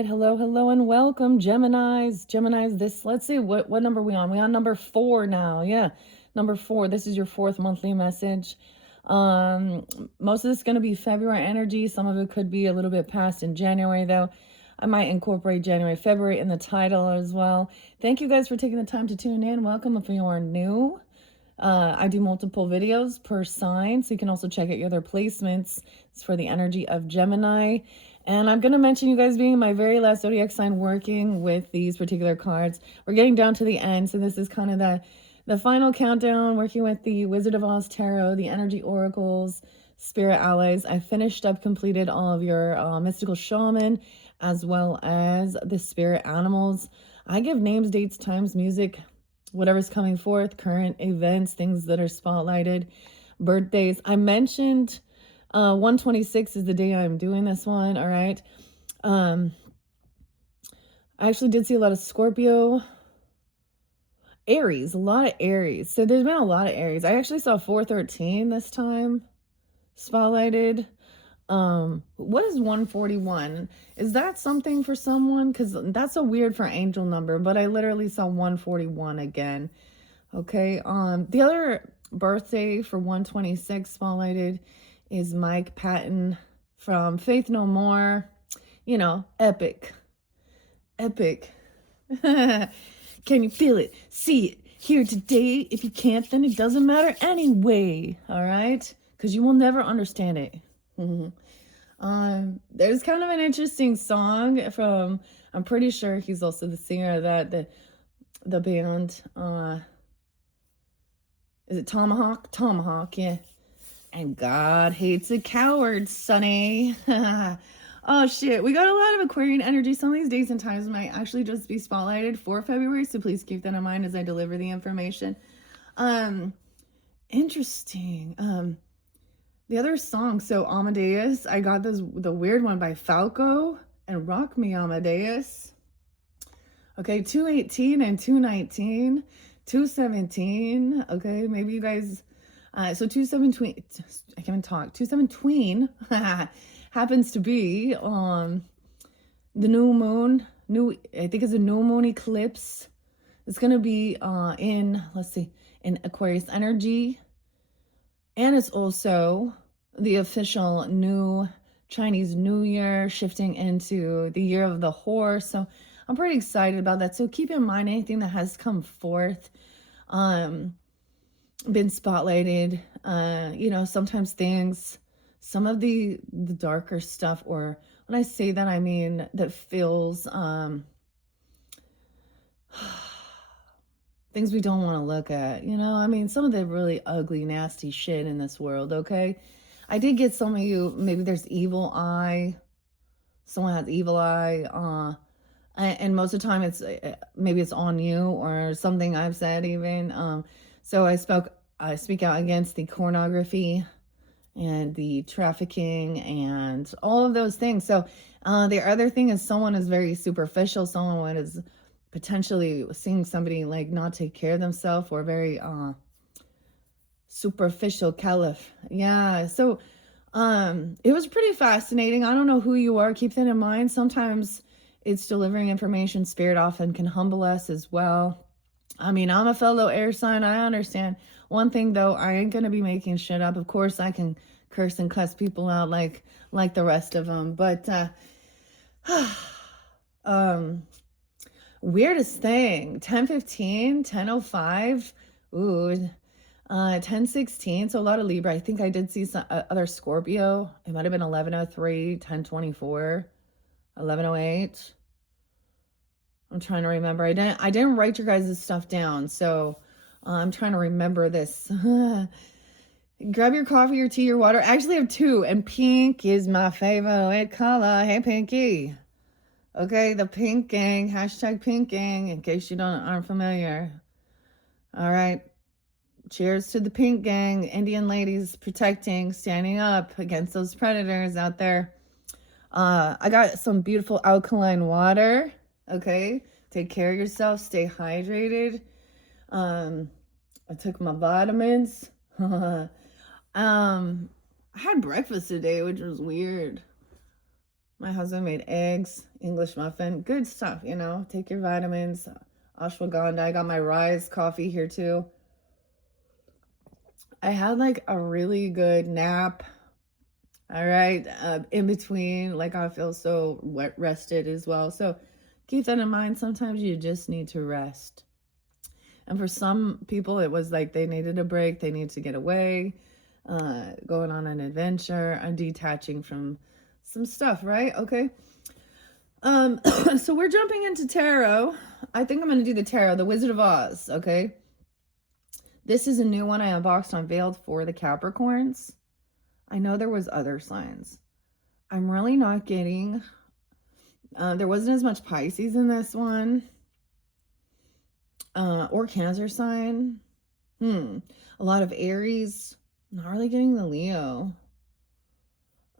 right. Hello, hello, and welcome, Geminis. Geminis, let's see, what number are we on? We on number 4 now. Yeah, number 4. This is your 4th monthly message. Um, Most of this is going to be February energy. Some of it could be a little bit past in January, though. I might incorporate January, February in the title as well. Thank you guys for taking the time to tune in. Welcome if you are new. I do multiple videos per sign, so you can also check out your other placements. It's for the energy of Gemini. And I'm going to mention you guys being my very last zodiac sign working with these particular cards. We're getting down to the end, so this is kind of the final countdown, working with the Wizard of Oz Tarot, the Energy Oracles, Spirit Allies. I finished up, completed all of your Mystical Shaman, as well as the Spirit Animals. I give names, dates, times, music, whatever's coming forth, current events, things that are spotlighted, birthdays. I mentioned 126 is the day I'm doing this one. All right. I actually did see a lot of Scorpio, Aries, a lot of Aries. So there's been a lot of Aries. I actually saw 413 this time spotlighted. What is 141? Is that something for someone? Because that's a weird for angel number, but I literally saw 141 again. Okay. The other birthday for 126 spotlighted is Mike Patton from Faith No More. You know, epic. Epic. Can you feel it? See it here today? If you can't, then it doesn't matter anyway. All right? Because you will never understand it. There's kind of an interesting song from, I'm pretty sure he's also the singer of the band, is it Tomahawk? Tomahawk, yeah. And God hates a coward, Sonny. Oh shit, we got a lot of Aquarian energy. Some of these days and times might actually just be spotlighted for February, so please keep that in mind as I deliver the information. Interesting. The other song, so Amadeus, I got the weird one by Falco and Rock Me Amadeus. Okay, 218 and 219, 217. Okay, maybe you guys, so 217, I can't even talk. 217 happens to be the new moon, I think it's a new moon eclipse. It's going to be in, let's see, in Aquarius energy. And it's also the official new Chinese New Year, shifting into the year of the horse. So I'm pretty excited about that. So keep in mind anything that has come forth, been spotlighted. Sometimes things, some of the darker stuff, or when I say that, I mean that feels things we don't want to look at, I mean, some of the really ugly, nasty shit in this world. Okay. I did get some of you, maybe there's evil eye. Someone has evil eye. And most of the time maybe it's on you or something I've said even. So I speak out against the pornography and the trafficking and all of those things. So the other thing is someone is very superficial. Someone is potentially seeing somebody like not take care of themselves, or very superficial caliph. Yeah. So it was pretty fascinating. I don't know who you are. Keep that in mind. Sometimes it's delivering information. Spirit often can humble us as well. I mean, I'm a fellow air sign. I understand. One thing though, I ain't gonna be making shit up. Of course, I can curse and cuss people out like the rest of them. But weirdest thing, 10:15, 10:05. Ooh. 10:16, so a lot of Libra. I think I did see some other Scorpio. It might have been 11:03, 10:24, 11:08. I'm trying to remember. I didn't write your guys' stuff down, so I'm trying to remember this. Grab your coffee, your tea, your water. I actually have two, and pink is my favorite color. Hey, Pinky. Okay, the Pink Gang, hashtag Pink Gang, in case you aren't familiar. All right. Cheers to the Pink Gang, Indian ladies protecting, standing up against those predators out there. I got some beautiful alkaline water. Okay, take care of yourself, stay hydrated. I took my vitamins. I had breakfast today, which was weird. My husband made eggs, English muffin, good stuff, you know. Take your vitamins, ashwagandha. I got my Rise coffee here too. I had like a really good nap. All right, in between, like I feel so rested as well. So keep that in mind. Sometimes you just need to rest. And for some people, it was like they needed a break. They needed to get away, going on an adventure, and detaching from some stuff, right? Okay. So we're jumping into tarot. I think I'm going to do the tarot, the Wizard of Oz, okay? This is a new one I unboxed on Veiled for the Capricorns. I know there was other signs. I'm really not getting, there wasn't as much Pisces in this one, or Cancer sign. A lot of Aries. Not really getting the Leo.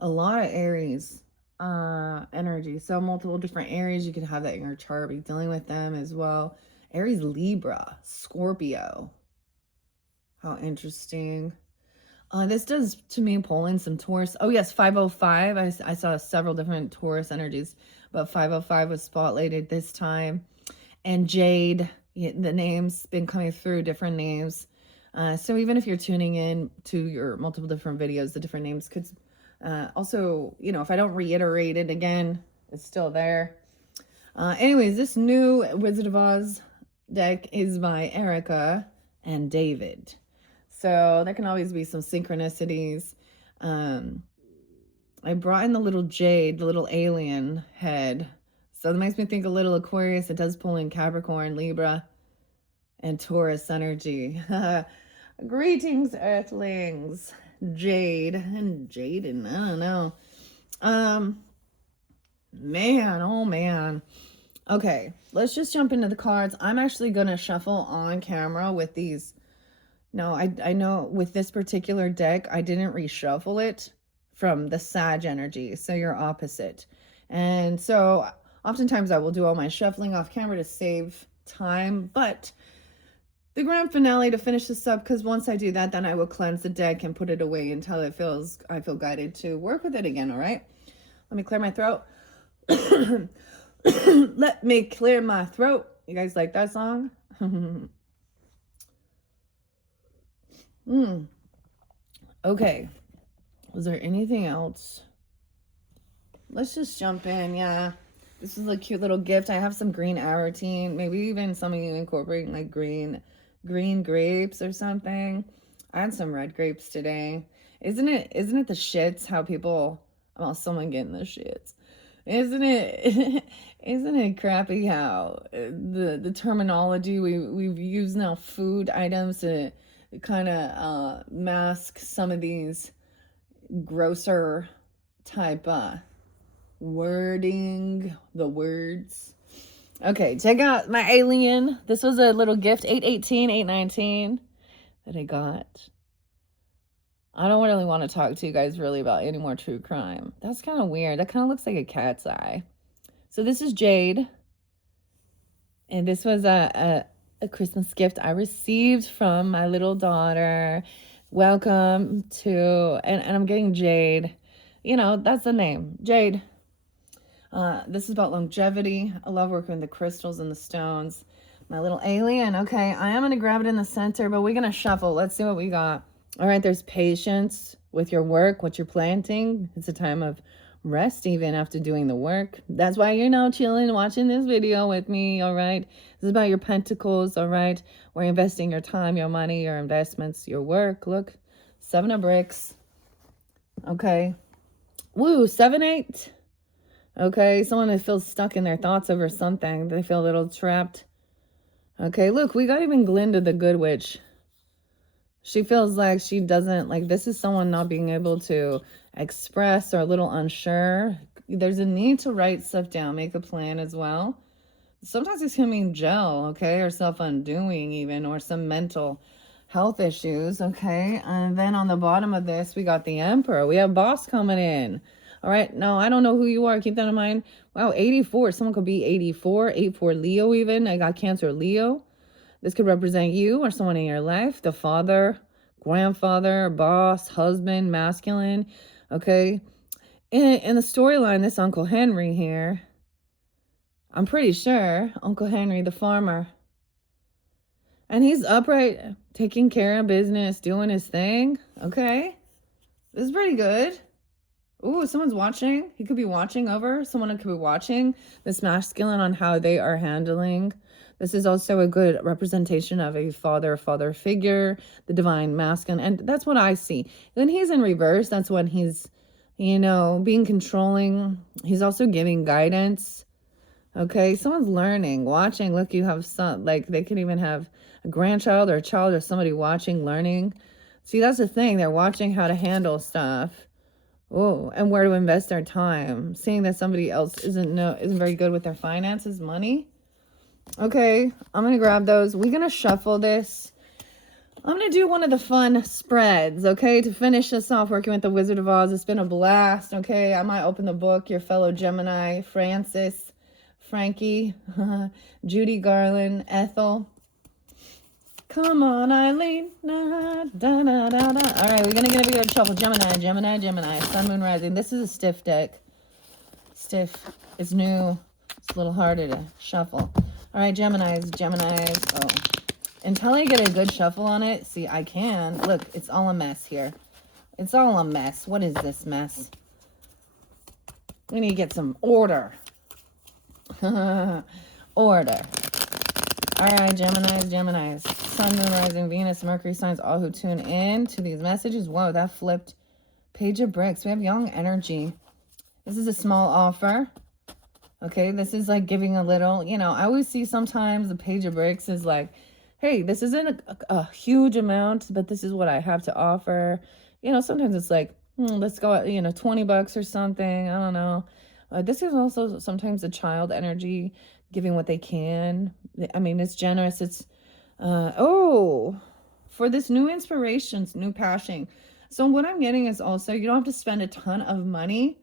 A lot of Aries energy. So multiple different Aries. You could have that in your chart, be dealing with them as well. Aries, Libra, Scorpio. How interesting. This does, to me, pull in some Taurus. Oh, yes, 505. I saw several different Taurus energies, but 505 was spotlighted this time. And Jade, the names been coming through, different names. So even if you're tuning in to your multiple different videos, the different names could also, you know, if I don't reiterate it again, it's still there. Anyways, this new Wizard of Oz deck is by Erica and David. So there can always be some synchronicities. I brought in the little Jade, the little alien head. So that makes me think a little Aquarius. It does pull in Capricorn, Libra, and Taurus energy. Greetings, Earthlings. Jade and Jaden. I don't know. Man, oh man. Okay, let's just jump into the cards. I'm actually going to shuffle on camera with these. No, I know with this particular deck, I didn't reshuffle it from the Sag energy. So you're opposite. And so oftentimes I will do all my shuffling off camera to save time. But the grand finale to finish this up, because once I do that, then I will cleanse the deck and put it away until I feel guided to work with it again, all right? Let me clear my throat. Let me clear my throat. You guys like that song? Okay. Was there anything else? Let's just jump in. Yeah. This is a cute little gift. I have some green arroutine. Maybe even some of you incorporating like green grapes or something. I had some red grapes today. Isn't it the shits how people, well, someone getting the shits. Isn't it crappy how the terminology we've used now, food items, to kind of mask some of these grosser type wording, the words. Okay, check out my alien. This was a little gift, 818, 819 that I got. I don't really want to talk to you guys really about any more true crime. That's kind of weird. That kind of looks like a cat's eye. So this is Jade. And this was a Christmas gift I received from my little daughter. Welcome to, and I'm getting Jade. You know, that's the name, Jade. This is about longevity. I love working with the crystals and the stones. My little alien. Okay, I am going to grab it in the center, but we're going to shuffle. Let's see what we got. All right, there's patience with your work, what you're planting. It's a time of rest even after doing the work. That's why you're now chilling, watching this video with me, all right? This is about your pentacles, all right? Where you're investing your time, your money, your investments, your work. Look, 7 of bricks. Okay. Woo, 7, 8. Okay, someone that feels stuck in their thoughts over something. They feel a little trapped. Okay, look, we got even Glinda the Good Witch. She feels like she doesn't, like this is someone not being able to express or a little unsure. There's a need to write stuff down, make a plan as well. Sometimes it's going to mean gel, okay, or self-undoing even, or some mental health issues, okay? And then on the bottom of this, we got the Emperor. We have boss coming in. All right, no, I don't know who you are. Keep that in mind. Wow, 84. Someone could be 84, 84 Leo even. I got Cancer Leo. This could represent you or someone in your life, the father, grandfather, boss, husband, masculine, okay? In the storyline, this Uncle Henry here, I'm pretty sure Uncle Henry, the farmer, and he's upright, taking care of business, doing his thing. Okay. This is pretty good. Ooh, someone's watching. He could be watching over. Someone could be watching this masculine on how they are handling. This is also a good representation of a father figure, the divine masculine. And that's what I see. When he's in reverse, that's when he's, being controlling. He's also giving guidance. Okay, someone's learning, watching. Look, you have some, like, they could even have a grandchild or a child or somebody watching, learning. See, that's the thing. They're watching how to handle stuff. Oh, and where to invest their time. Seeing that somebody else isn't very good with their finances, money. Okay, I'm going to grab those. We're going to shuffle this. I'm going to do one of the fun spreads, okay, to finish this off working with the Wizard of Oz. It's been a blast, okay? I might open the book, your fellow Gemini, Francis, Frankie, Judy Garland, Ethel. Come on, Eileen. Da, da, da, da, da. All right, we're going to give it a good shuffle. Gemini, Gemini, Gemini. Sun, Moon, Rising. This is a stiff deck. Stiff. It's new. It's a little harder to shuffle. All right, Geminis. Oh. Until I get a good shuffle on it, see, I can. Look, it's all a mess here. It's all a mess. What is this mess? We need to get some order. Order. All right, Geminis. Sun, Moon, Rising, Venus, Mercury signs, all who tune in to these messages. Whoa, that flipped. Page of Bricks. We have young energy. This is a small offer. Okay, this is like giving a little, I always see sometimes the Page of Bricks is like, hey, this isn't a huge amount, but this is what I have to offer. Sometimes it's like, let's go, $20 or something. I don't know. This is also sometimes a child energy, giving what they can. I mean, it's generous. It's, for this new inspirations, new passion. So what I'm getting is also, you don't have to spend a ton of money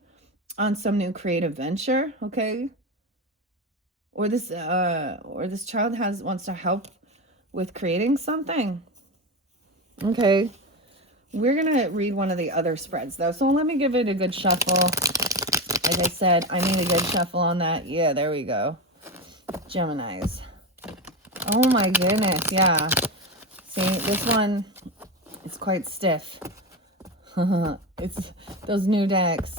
on some new creative venture, okay? Or this child wants to help with creating something. Okay. We're going to read one of the other spreads, though. So let me give it a good shuffle. Like I said, I need a good shuffle on that. Yeah, there we go. Geminis. Oh, my goodness. Yeah. See, this one, it's quite stiff. It's those new decks.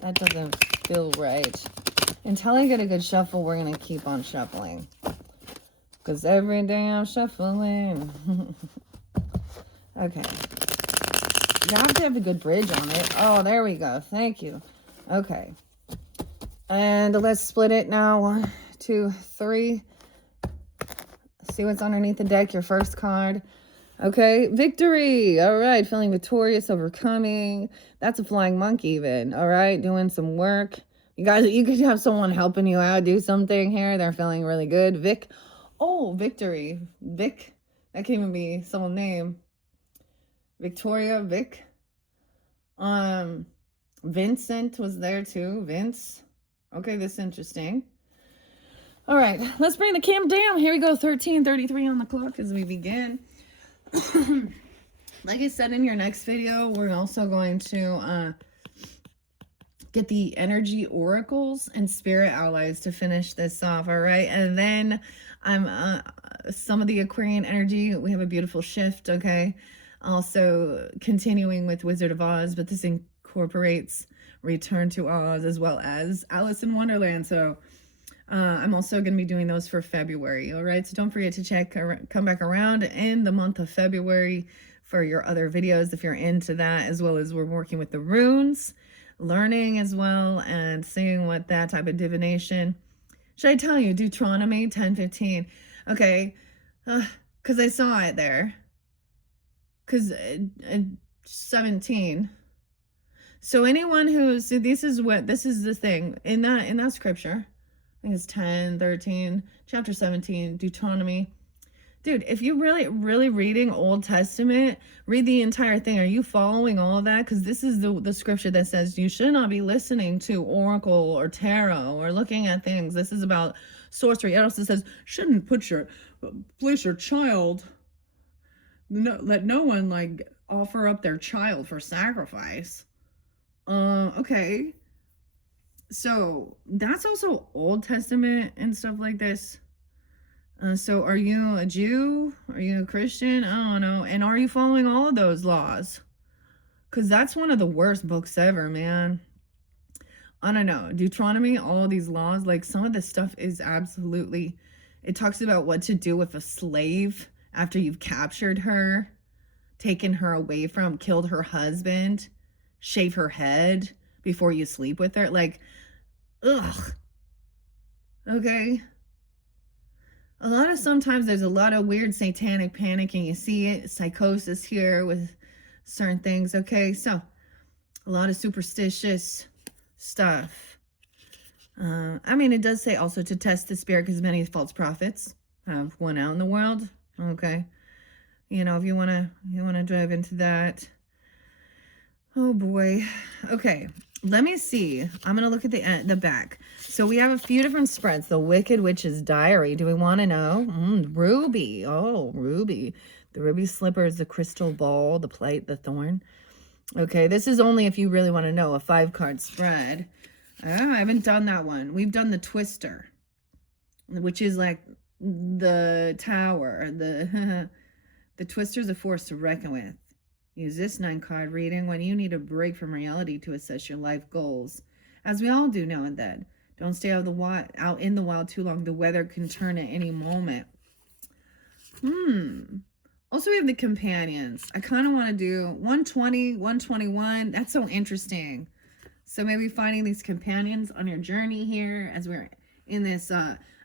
That doesn't feel right. Until I get a good shuffle, we're going to keep on shuffling. Because every day I'm shuffling. Okay. You have to have a good bridge on it. Oh, there we go. Thank you. Okay. And let's split it now. 1, 2, 3. See what's underneath the deck. Your first card. Okay. Victory. All right. Feeling victorious, overcoming. That's a flying monkey even. All right. Doing some work. You guys, you could have someone helping you out, do something here. They're feeling really good. Vic. Oh, victory. Vic. That can even be someone's name. Victoria, Vic. Vincent was there too. Vince. Okay, this is interesting. All right, let's bring the cam down. Here we go. 13:33 on the clock as we begin. Like I said in your next video, we're also going to get the energy oracles and spirit allies to finish this off. All right, and then I'm some of the Aquarian energy. We have a beautiful shift. Okay, also continuing with Wizard of Oz, but this incorporates Return to Oz as well as Alice in Wonderland. So I'm also going to be doing those for February. All right, so don't forget to come back around in the month of February for your other videos if you're into that, as well as we're working with the runes, learning as well, and seeing what that type of divination. Should I tell you Deuteronomy 10:15? Okay, because I saw it there. Because 17. So anyone who's, this is the thing in that scripture. I think it's 10:13, chapter 17, Deuteronomy. Dude, if you really reading Old Testament, read the entire thing. Are you following all of that? Because this is the scripture that says you should not be listening to oracle or tarot or looking at things. This is about sorcery. It also says shouldn't place your child. No, let no one like offer up their child for sacrifice. Okay. So that's also Old Testament and stuff like this. So are you a Jew? Are you a Christian? I don't know. And are you following all of those laws? Because that's one of the worst books ever, man. I don't know. Deuteronomy, all of these laws, like some of this stuff is absolutely, it talks about what to do with a slave after you've captured her, taken her away from, killed her husband, shave her head before you sleep with her. Like, ugh. Okay. Sometimes there's a lot of weird satanic panic and you see it, psychosis here with certain things. Okay. So a lot of superstitious stuff. I mean, it does say also to test the spirit because many false prophets have went out in the world. Okay. You know, if you want to dive into that. Oh boy. Okay. Let me see. I'm going to look at the back. So we have a few different spreads. The Wicked Witch's Diary. Do we want to know? Ruby. Oh, Ruby. The ruby slippers, the crystal ball, the plate, the thorn. Okay, this is only if you really want to know. A 5-card spread. Oh, I haven't done that one. We've done the Twister, which is like the tower. The Twister's a force to reckon with. Use this 9-card reading when you need a break from reality to assess your life goals. As we all do now and then. Don't stay out in the wild too long. The weather can turn at any moment. Also, we have the companions. I kind of want to do 120, 121. That's so interesting. So maybe finding these companions on your journey here as we're in this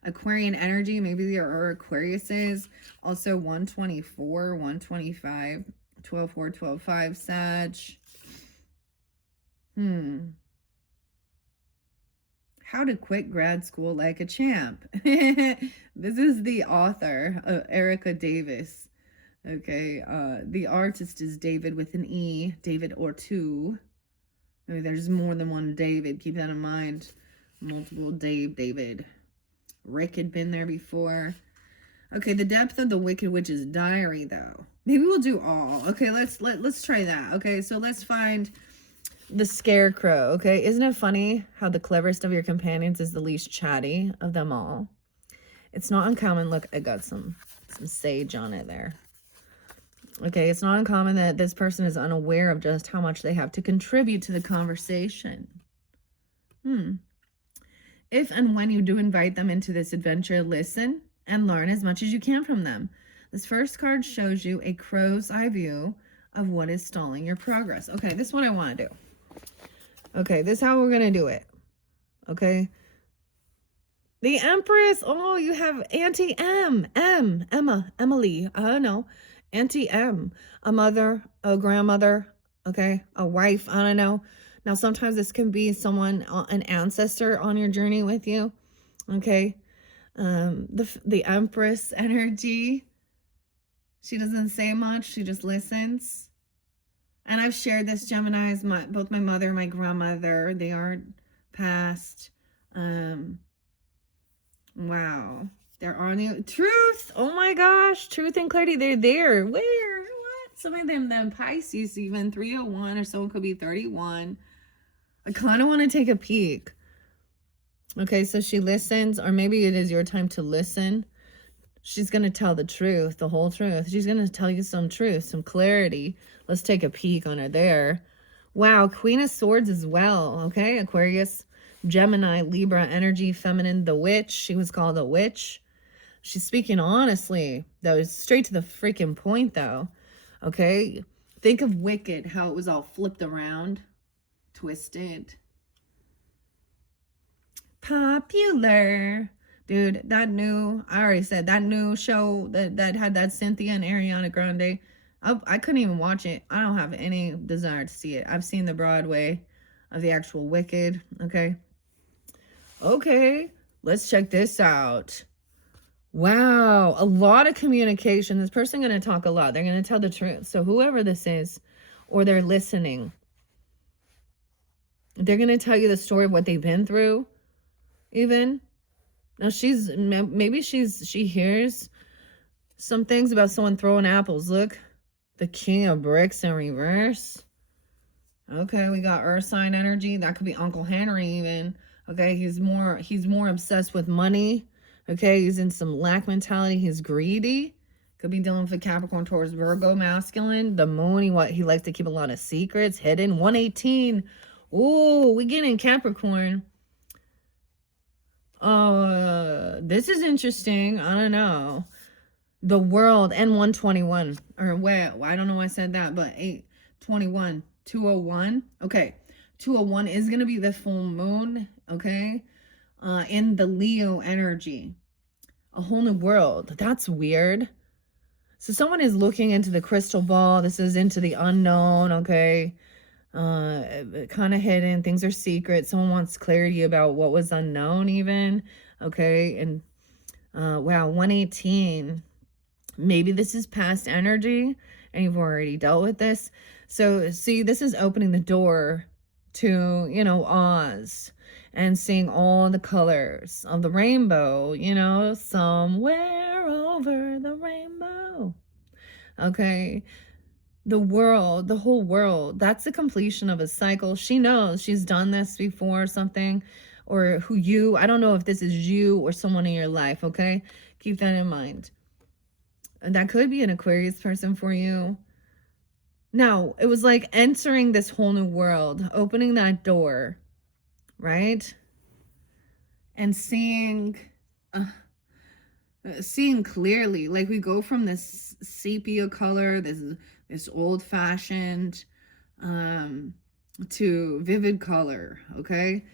Aquarian energy. Maybe there are Aquariuses. Also 124, 125. 12-4, 12-5, Sag. How to quit grad school like a champ. This is the author, Erica Davis. Okay, the artist is David with an E, David or two. I mean, there's more than one David. Keep that in mind. Multiple David. Rick had been there before. Okay, the depth of the Wicked Witch's Diary, though. Maybe we'll do all. Okay, let's try that. Okay, so let's find the Scarecrow. Okay, isn't it funny how the cleverest of your companions is the least chatty of them all? It's not uncommon. Look, I got some sage on it there. Okay, it's not uncommon that this person is unaware of just how much they have to contribute to the conversation. If and when you do invite them into this adventure, listen and learn as much as you can from them. This first card shows you a crow's eye view of what is stalling your progress. Okay, this is what I want to do. Okay, this is how we're going to do it. Okay. The Empress. Oh, you have Auntie Emily. I don't know. Auntie M. A mother, a grandmother. Okay. A wife. I don't know. Now, sometimes this can be someone, an ancestor on your journey with you. Okay. The Empress energy. She doesn't say much. She just listens. And I've shared this, Geminis, both my mother and my grandmother, they are passed. Wow. They're on you. Truth. Oh my gosh. Truth and clarity. They're there. Where? What? Some of them Pisces, even 301 or so, it could be 31. I kind of want to take a peek. Okay, so she listens, or maybe it is your time to listen. She's going to tell the truth, the whole truth. She's going to tell you some truth, some clarity. Let's take a peek on her there. Wow, Queen of Swords as well. Okay, Aquarius, Gemini, Libra, energy, feminine, the witch. She was called a witch. She's speaking honestly. That was straight to the freaking point, though. Okay, think of Wicked, how it was all flipped around, twisted. Popular. Dude, that new, I already said, that new show that had that Cynthia and Ariana Grande, I couldn't even watch it. I don't have any desire to see it. I've seen the Broadway of the actual Wicked, okay? Okay, let's check this out. Wow, a lot of communication. This person going to talk a lot. They're going to tell the truth. So whoever this is, or they're listening, they're going to tell you the story of what they've been through, even. Now maybe she hears some things about someone throwing apples. Look, the King of Bricks in reverse. Okay, we got earth sign energy. That could be Uncle Henry even. Okay, he's more obsessed with money. Okay, he's in some lack mentality. He's greedy. Could be dealing with a Capricorn, Taurus, Virgo masculine. The moon, he likes to keep a lot of secrets hidden. 118. Ooh, we get in Capricorn. This is interesting. I don't know. The world and 121. Or wait, I don't know why I said that, but 821. 201. Okay. 201 is going to be the full moon. Okay. In the Leo energy. A whole new world. That's weird. So someone is looking into the crystal ball. This is into the unknown. Okay. Kind of hidden. Things are secret. Someone wants clarity about what was unknown even. Okay. And wow, 118. Maybe this is past energy and you've already dealt with this. So see, this is opening the door to, Oz and seeing all the colors of the rainbow, somewhere over the rainbow. Okay. The world, the whole world, that's the completion of a cycle. She knows she's done this before, something, or I don't know if this is you or someone in your life. Okay. Keep that in mind. And that could be an Aquarius person for you. Now, it was like entering this whole new world, opening that door, right? And seeing clearly. Like we go from this sepia color, this old-fashioned, to vivid color, okay?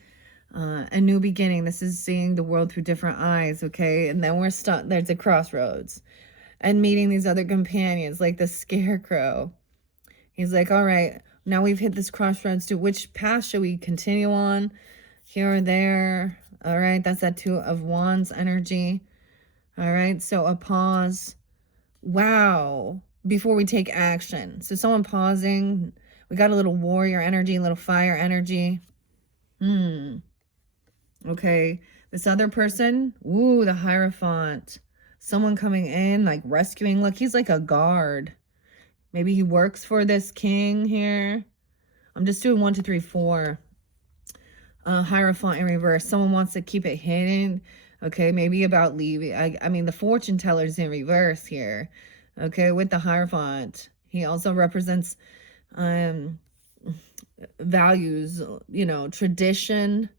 A new beginning. This is seeing the world through different eyes, okay? And then we're stuck. There's a crossroads. And meeting these other companions, like the scarecrow. He's like, all right, now we've hit this crossroads. To which path should we continue on? Here or there? All right, that's that Two of Wands energy. All right, so a pause. Wow. Before we take action. So someone pausing. We got a little warrior energy, a little fire energy. Okay, this other person. Ooh, the Hierophant. Someone coming in, like rescuing. Look, he's like a guard. Maybe he works for this king here. I'm just doing 1, 2, 3, 4. Hierophant in reverse. Someone wants to keep it hidden. Okay, maybe about leaving. I mean, the fortune teller's in reverse here. Okay, with the Hierophant. He also represents values, tradition.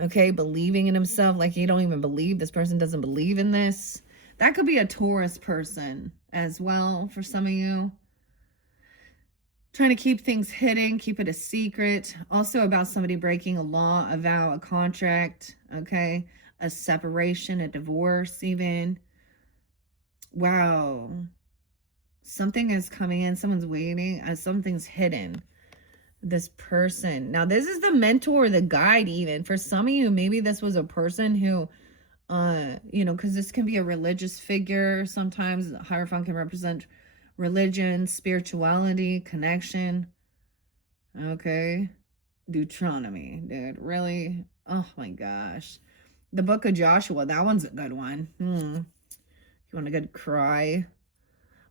Okay, believing in himself. Like you don't even believe. This person doesn't believe in this. That could be a Taurus person as well for some of you. Trying to keep things hidden, keep it a secret. Also about somebody breaking a law, a vow, a contract, okay? A separation, a divorce even. Wow. Something is coming in. Someone's waiting. Something's hidden. This person. Now, this is the mentor, the guide even. For some of you, maybe this was a person who... because this can be a religious figure. Sometimes the Hierophant can represent religion, spirituality, connection. Okay. Deuteronomy, dude. Really? Oh my gosh. The book of Joshua, that one's a good one. You want a good cry?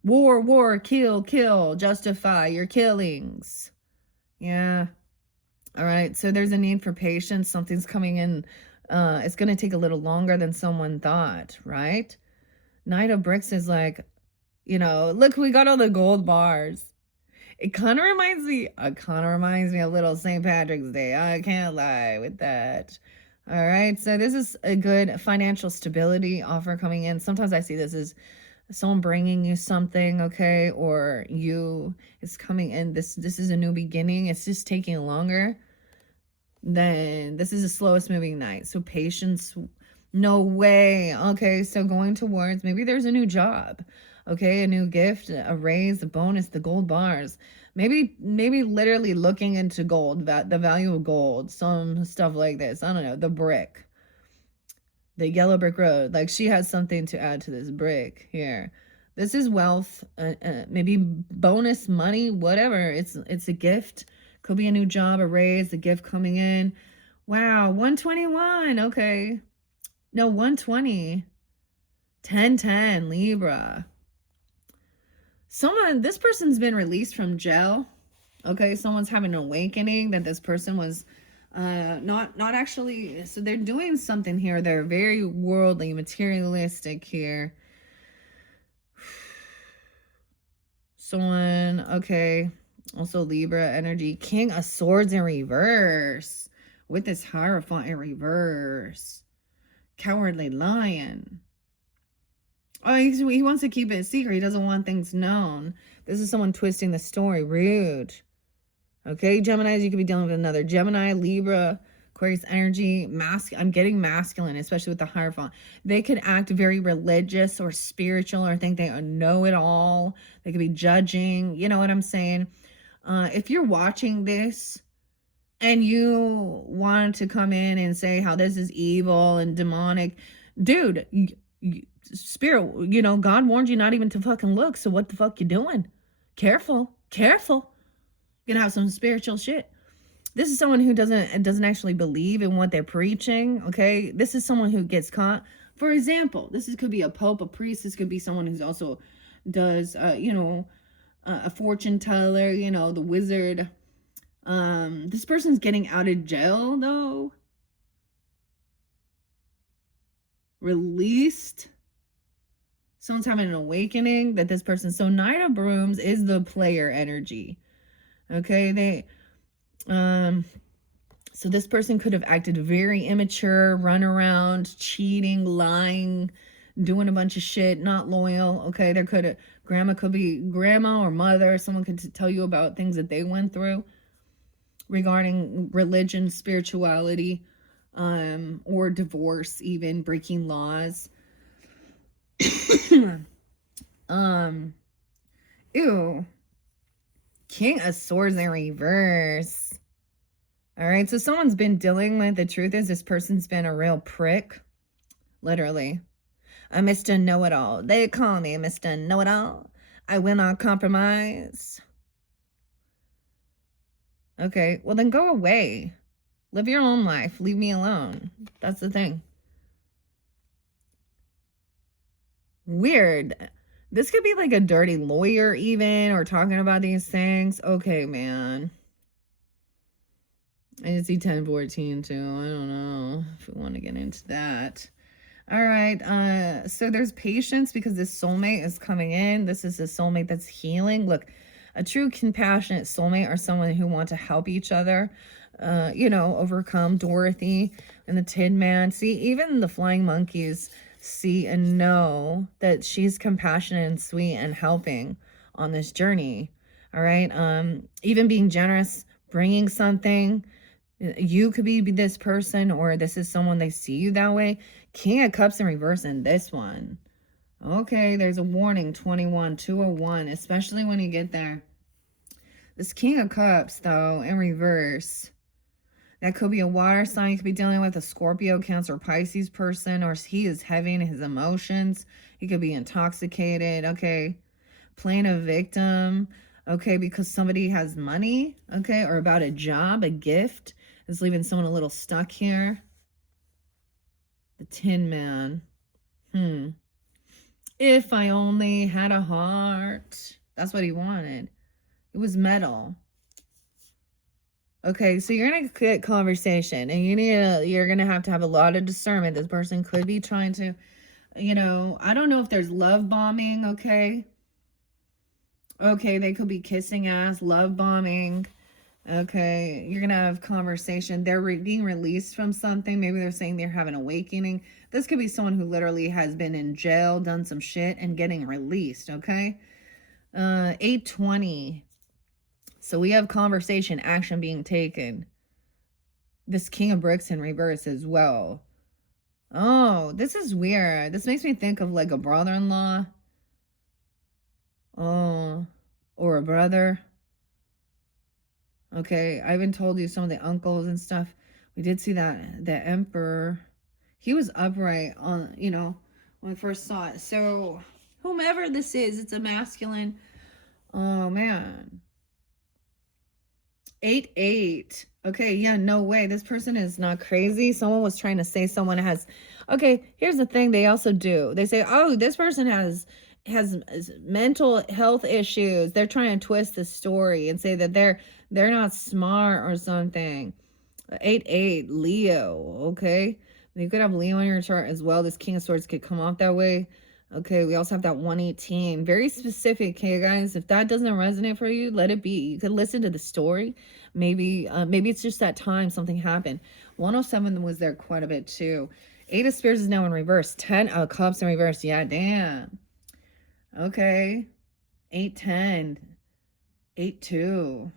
War, war, kill, kill, justify your killings. Yeah. All right. So there's a need for patience. Something's coming in. It's going to take a little longer than someone thought, right? Knight of Bricks is like, look, we got all the gold bars. It kind of reminds me a little St. Patrick's Day. I can't lie with that. All right. So this is a good financial stability offer coming in. Sometimes I see this as someone bringing you something, okay? Or you is coming in. This is a new beginning. It's just taking longer. Then this is the slowest moving night. So patience, no way. Okay, so going towards, maybe there's a new job. Okay, a new gift, a raise, a bonus, the gold bars. Maybe literally looking into gold, the value of gold, some stuff like this. I don't know, the brick. The yellow brick road. Like she has something to add to this brick here. This is wealth, maybe bonus money, whatever. It's a gift. Could be a new job, a raise, a gift coming in. Wow, 121. Okay. No, 120. 1010, Libra. This person's been released from jail. Okay, someone's having an awakening that this person was not actually, so they're doing something here. They're very worldly, materialistic here. Someone, okay, also Libra energy, King of Swords in reverse with this Hierophant in reverse. Cowardly Lion. Oh, he wants to keep it a secret. He doesn't want things known. This is someone twisting the story. Rude. Okay, Geminis, you could be dealing with another Gemini, Libra, Aquarius energy. I'm getting masculine, especially with the Hierophant. They could act very religious or spiritual or think they know it all. They could be judging. You know what I'm saying? If you're watching this and you want to come in and say how this is evil and demonic, dude, spirit, God warned you not even to fucking look. So what the fuck you doing? Careful. You're gonna have some spiritual shit. This is someone who doesn't actually believe in what they're preaching. Okay, this is someone who gets caught. For example, could be a pope, a priest. This could be someone who's also does a fortune teller. The wizard. This person's getting out of jail though. Released. Someone's having an awakening that this person. So Knight of Brooms is the player energy. Okay, so this person could have acted very immature, run around, cheating, lying, doing a bunch of shit, not loyal. Okay, grandma could be grandma or mother. Someone could tell you about things that they went through regarding religion, spirituality, or divorce, even breaking laws. Ew. King of Swords in reverse. All right, so someone's been dealing with, the truth is this person's been a real prick. Literally. A Mr. Know-It-All. They call me Mr. Know-It-All. I will not compromise. Okay, well then go away. Live your own life. Leave me alone. That's the thing. Weird. This could be like a dirty lawyer even, or talking about these things. Okay, man. I just see 1014 too. I don't know if we want to get into that. All right. So there's patience because this soulmate is coming in. This is a soulmate that's healing. Look, a true compassionate soulmate or someone who wants to help each other, overcome. Dorothy and the Tin Man. See, even the flying monkeys see and know that she's compassionate and sweet and helping on this journey. All right. Even being generous, bringing something. You could be this person, or this is someone, they see you that way. King of Cups in reverse in this one. Okay, there's a warning, 21, 201, especially when you get there. This King of Cups, though, in reverse. That could be a water sign. You could be dealing with a Scorpio, Cancer, Pisces person, or he is heavy in his emotions. He could be intoxicated. Okay, playing a victim. Okay, because somebody has money. Okay, or about a job, a gift. Is leaving someone a little stuck here. The Tin Man. If I only had a heart. That's what he wanted. It was metal. Okay, so you're gonna get conversation, and you're gonna have to have a lot of discernment. This person could be trying to, I don't know if there's love bombing. Okay, they could be kissing ass, love bombing. Okay, you're gonna have conversation. They're being released from something. Maybe they're saying they're having an awakening. This could be someone who literally has been in jail, done some shit, and getting released. Okay, 820. So we have conversation, action being taken. This King of Bricks in reverse as well. Oh, this is weird. This makes me think of like a brother-in-law. Oh, or a brother. Okay, I even told you some of the uncles and stuff. We did see that the Emperor, he was upright on, when I first saw it. So whomever this is, it's a masculine. Oh man. 8-8. Okay, yeah, no way. This person is not crazy. Someone was trying to say someone has. Okay, here's the thing. They also do. They say, oh, this person has has mental health issues. They're trying to twist the story and say that they're not smart or something. 8-8, Leo, okay? You could have Leo in your chart as well. This King of Swords could come off that way. Okay, we also have that 118. Very specific, okay, guys? If that doesn't resonate for you, let it be. You could listen to the story. Maybe it's just that time something happened. 107 was there quite a bit too. 8 of Spears is now in reverse. 10 of Cups in reverse. Yeah, damn. Okay. 8-10. 8-2.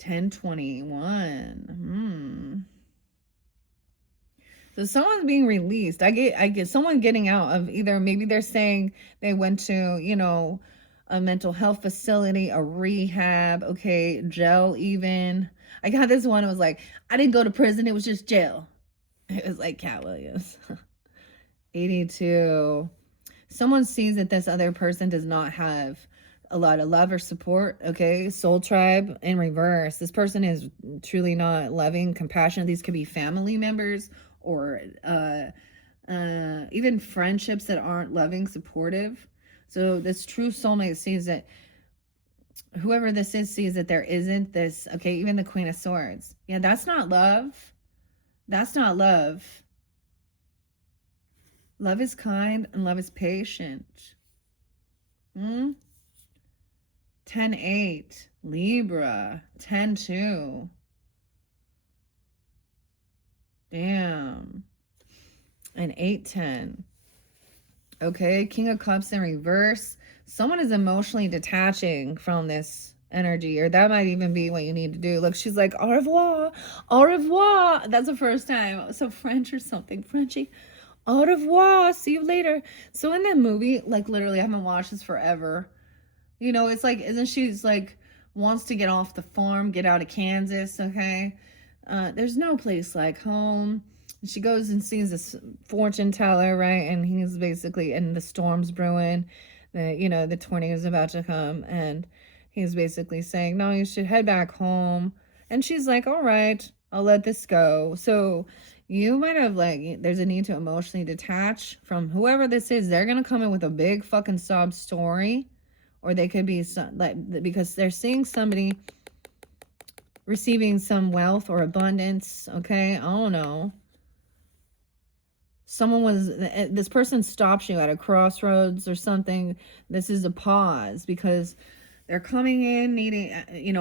10-21. So someone's being released. I get someone getting out of either, maybe they're saying they went to, you know, a mental health facility, a rehab, okay, jail even. I got this one, it was like, I didn't go to prison, it was just jail. It was like Cat Williams. 82. Someone sees that this other person does not have a lot of love or support, okay? Soul tribe in reverse. This person is truly not loving, compassionate. These could be family members or even friendships that aren't loving, supportive. So this true soulmate sees that whoever this is sees that there isn't this, okay, even the Queen of Swords. Yeah, that's not love. That's not love. Love is kind and love is patient. 10-8, Libra. 10-2. Damn. And 8-10. Okay, King of Cups in reverse. Someone is emotionally detaching from this energy, or that might even be what you need to do. Look, she's like, au revoir, au revoir. That's the first time. So French or something, Frenchy. Au revoir, see you later. So in that movie, like literally, I haven't watched this forever. You know, it's like, isn't she's like, wants to get off the farm, get out of Kansas, okay? There's no place like home. She goes and sees this fortune teller, right? And he's basically, and the storm's brewing, the tornado is about to come, and he's basically saying, no, you should head back home. And she's like, all right, I'll let this go. So you might have, like, there's a need to emotionally detach from whoever this is. They're going to come in with a big fucking sob story, or they could be some, like, because they're seeing somebody receiving some wealth or abundance, okay? I don't know. This person stops you at a crossroads or something. This is a pause because they're coming in needing,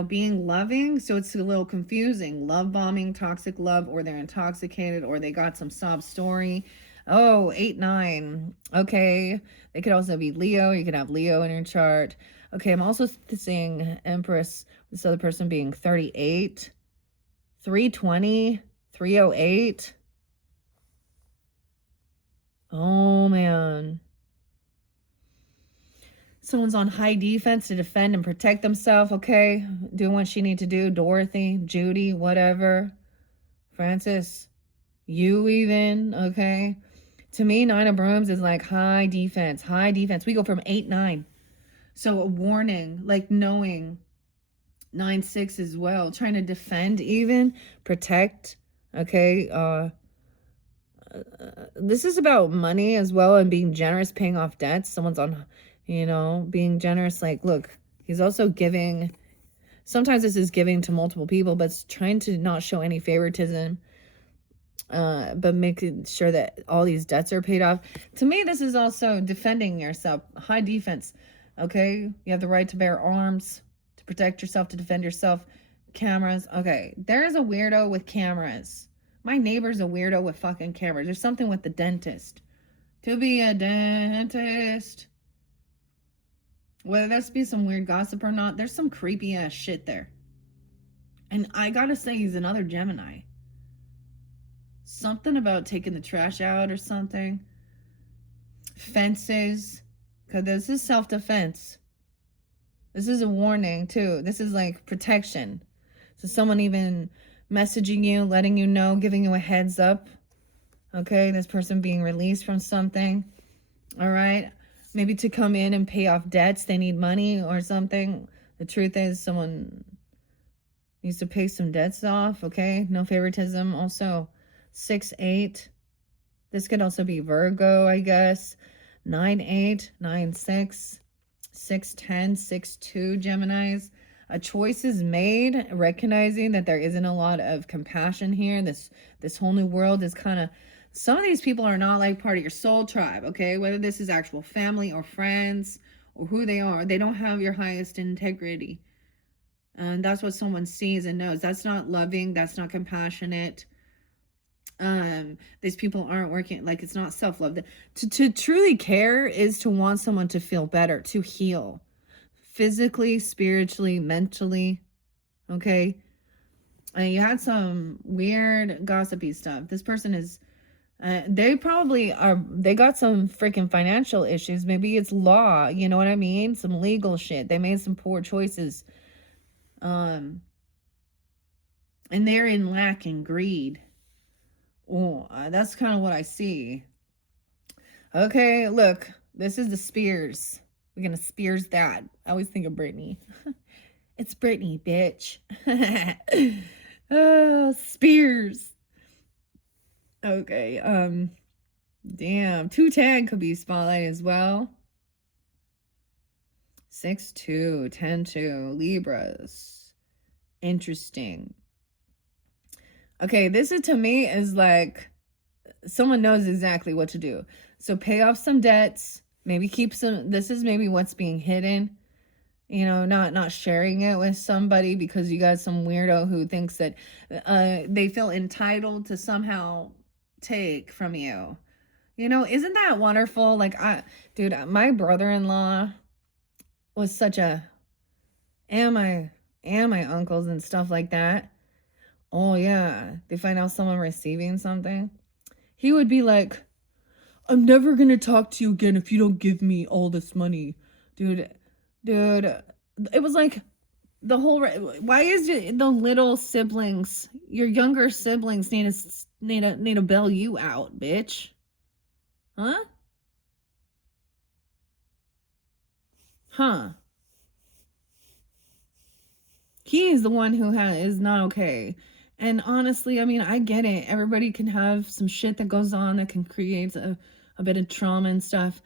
being loving. So it's a little confusing. Love bombing, toxic love, or they're intoxicated, or they got some sob story. Oh, 8-9. Okay. They could also be Leo. You could have Leo in your chart. Okay. I'm also seeing Empress, this other person being 38, 320, 308. Oh, man. Someone's on high defense to defend and protect themselves, okay? Doing what she need to do. Dorothy, Judy, whatever. Francis, you even, okay? To me, 9 of Brooms is like high defense, high defense. We go from 8-9. So a warning, like knowing. 9-6 as well. Trying to defend even, protect, okay? This is about money as well and being generous, paying off debts. Someone's on, being generous. Like, look, he's also giving. Sometimes this is giving to multiple people, but it's trying to not show any favoritism, but making sure that all these debts are paid off. To me, this is also defending yourself. High defense, okay? You have the right to bear arms, to protect yourself, to defend yourself. Cameras, okay. There is a weirdo with cameras. My neighbor's a weirdo with fucking cameras. There's something with the dentist. To be a dentist. Whether this be some weird gossip or not, there's some creepy ass shit there. And I gotta say, he's another Gemini. Something about taking the trash out or something. Fences. Because this is self-defense. This is a warning, too. This is like protection. So someone even messaging you, letting you know, giving you a heads up. Okay, this person being released from something. All right, maybe to come in and pay off debts. They need money or something. The truth is someone needs to pay some debts off. Okay, no favoritism. Also 6-8. This could also be Virgo, I guess. 9-8, 9-6, 6-10, 6-2, Geminis. A choice is made, recognizing that there isn't a lot of compassion here. This whole new world is kind of, some of these people are not like part of your soul tribe, okay? Whether this is actual family or friends or who they are, they don't have your highest integrity. And that's what someone sees and knows. That's not loving, that's not compassionate. These people aren't working, like, it's not self-love. To truly care is to want someone to feel better, to heal physically, spiritually, mentally. Okay. And you had some weird gossipy stuff. This person is they probably are, they got some freaking financial issues. Maybe it's law, you know what I mean? Some legal shit. They made some poor choices. And they're in lack and greed. Oh, that's kind of what I see. Okay, look, this is the Spears. We're gonna Spears that. I always think of Britney. It's Britney, bitch. Oh, Spears. Okay, damn. 210 could be spotlight as well. 6-2, 10-2, Libras. Interesting. Okay, this is, to me, is like someone knows exactly what to do. So pay off some debts, maybe keep some, this is maybe what's being hidden, you know, not sharing it with somebody because you got some weirdo who thinks that they feel entitled to somehow take from you. You know, isn't that wonderful? Like, dude, my brother-in-law was such a, and my uncles and stuff like that. Oh yeah, they find out someone receiving something. He would be like, I'm never gonna talk to you again if you don't give me all this money. Dude, it was like the whole, why is it the little siblings, your younger siblings need to bail you out, bitch? Huh? Huh. He is the one who is not okay. And honestly, I mean, I get it. Everybody can have some shit that goes on that can create a bit of trauma and stuff.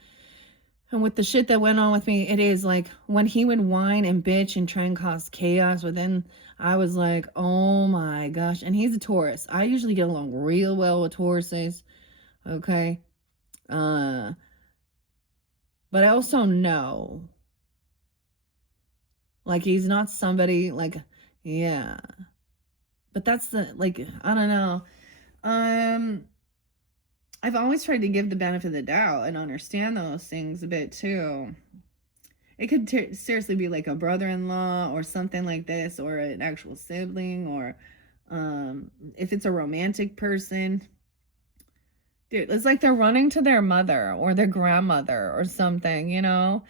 And with the shit that went on with me, it is like when he would whine and bitch and try and cause chaos within, I was like, oh my gosh. And he's a Taurus. I usually get along real well with Tauruses. Okay. But I also know, like, he's not somebody like, yeah. But that's the, like, I don't know. I've always tried to give the benefit of the doubt and understand those things a bit too. It could seriously be like a brother-in-law or something like this, or an actual sibling, or if it's a romantic person. Dude, it's like they're running to their mother or their grandmother or something, you know?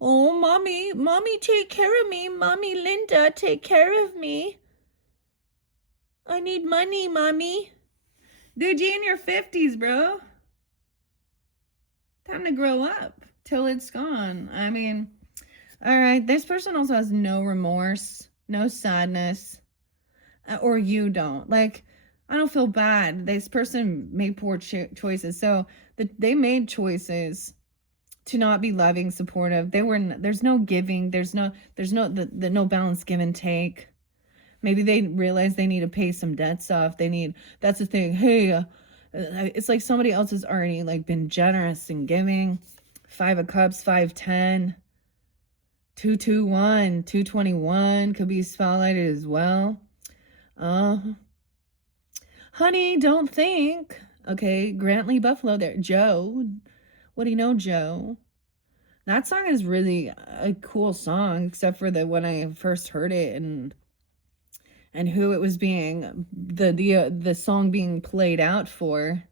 Oh, mommy, take care of me. Mommy Linda, take care of me. I need money, mommy. Dude, you in your 50s, bro. Time to grow up till it's gone. I mean, all right, this person also has no remorse, no sadness, or you don't. Like, I don't feel bad. This person made poor choices. So they made choices to not be loving, supportive. There's no giving. There's no no balance give and take. Maybe they realize they need to pay some debts off. That's the thing. Hey, it's like somebody else has already like been generous in giving. 5 of Cups, 5-10, 2-2-1, 2-21 could be spotlighted as well. Honey, don't think. Okay, Grantley Buffalo there. Joe. What do you know, Joe? That song is really a cool song, except for when I first heard it and who it was being, the song being played out for.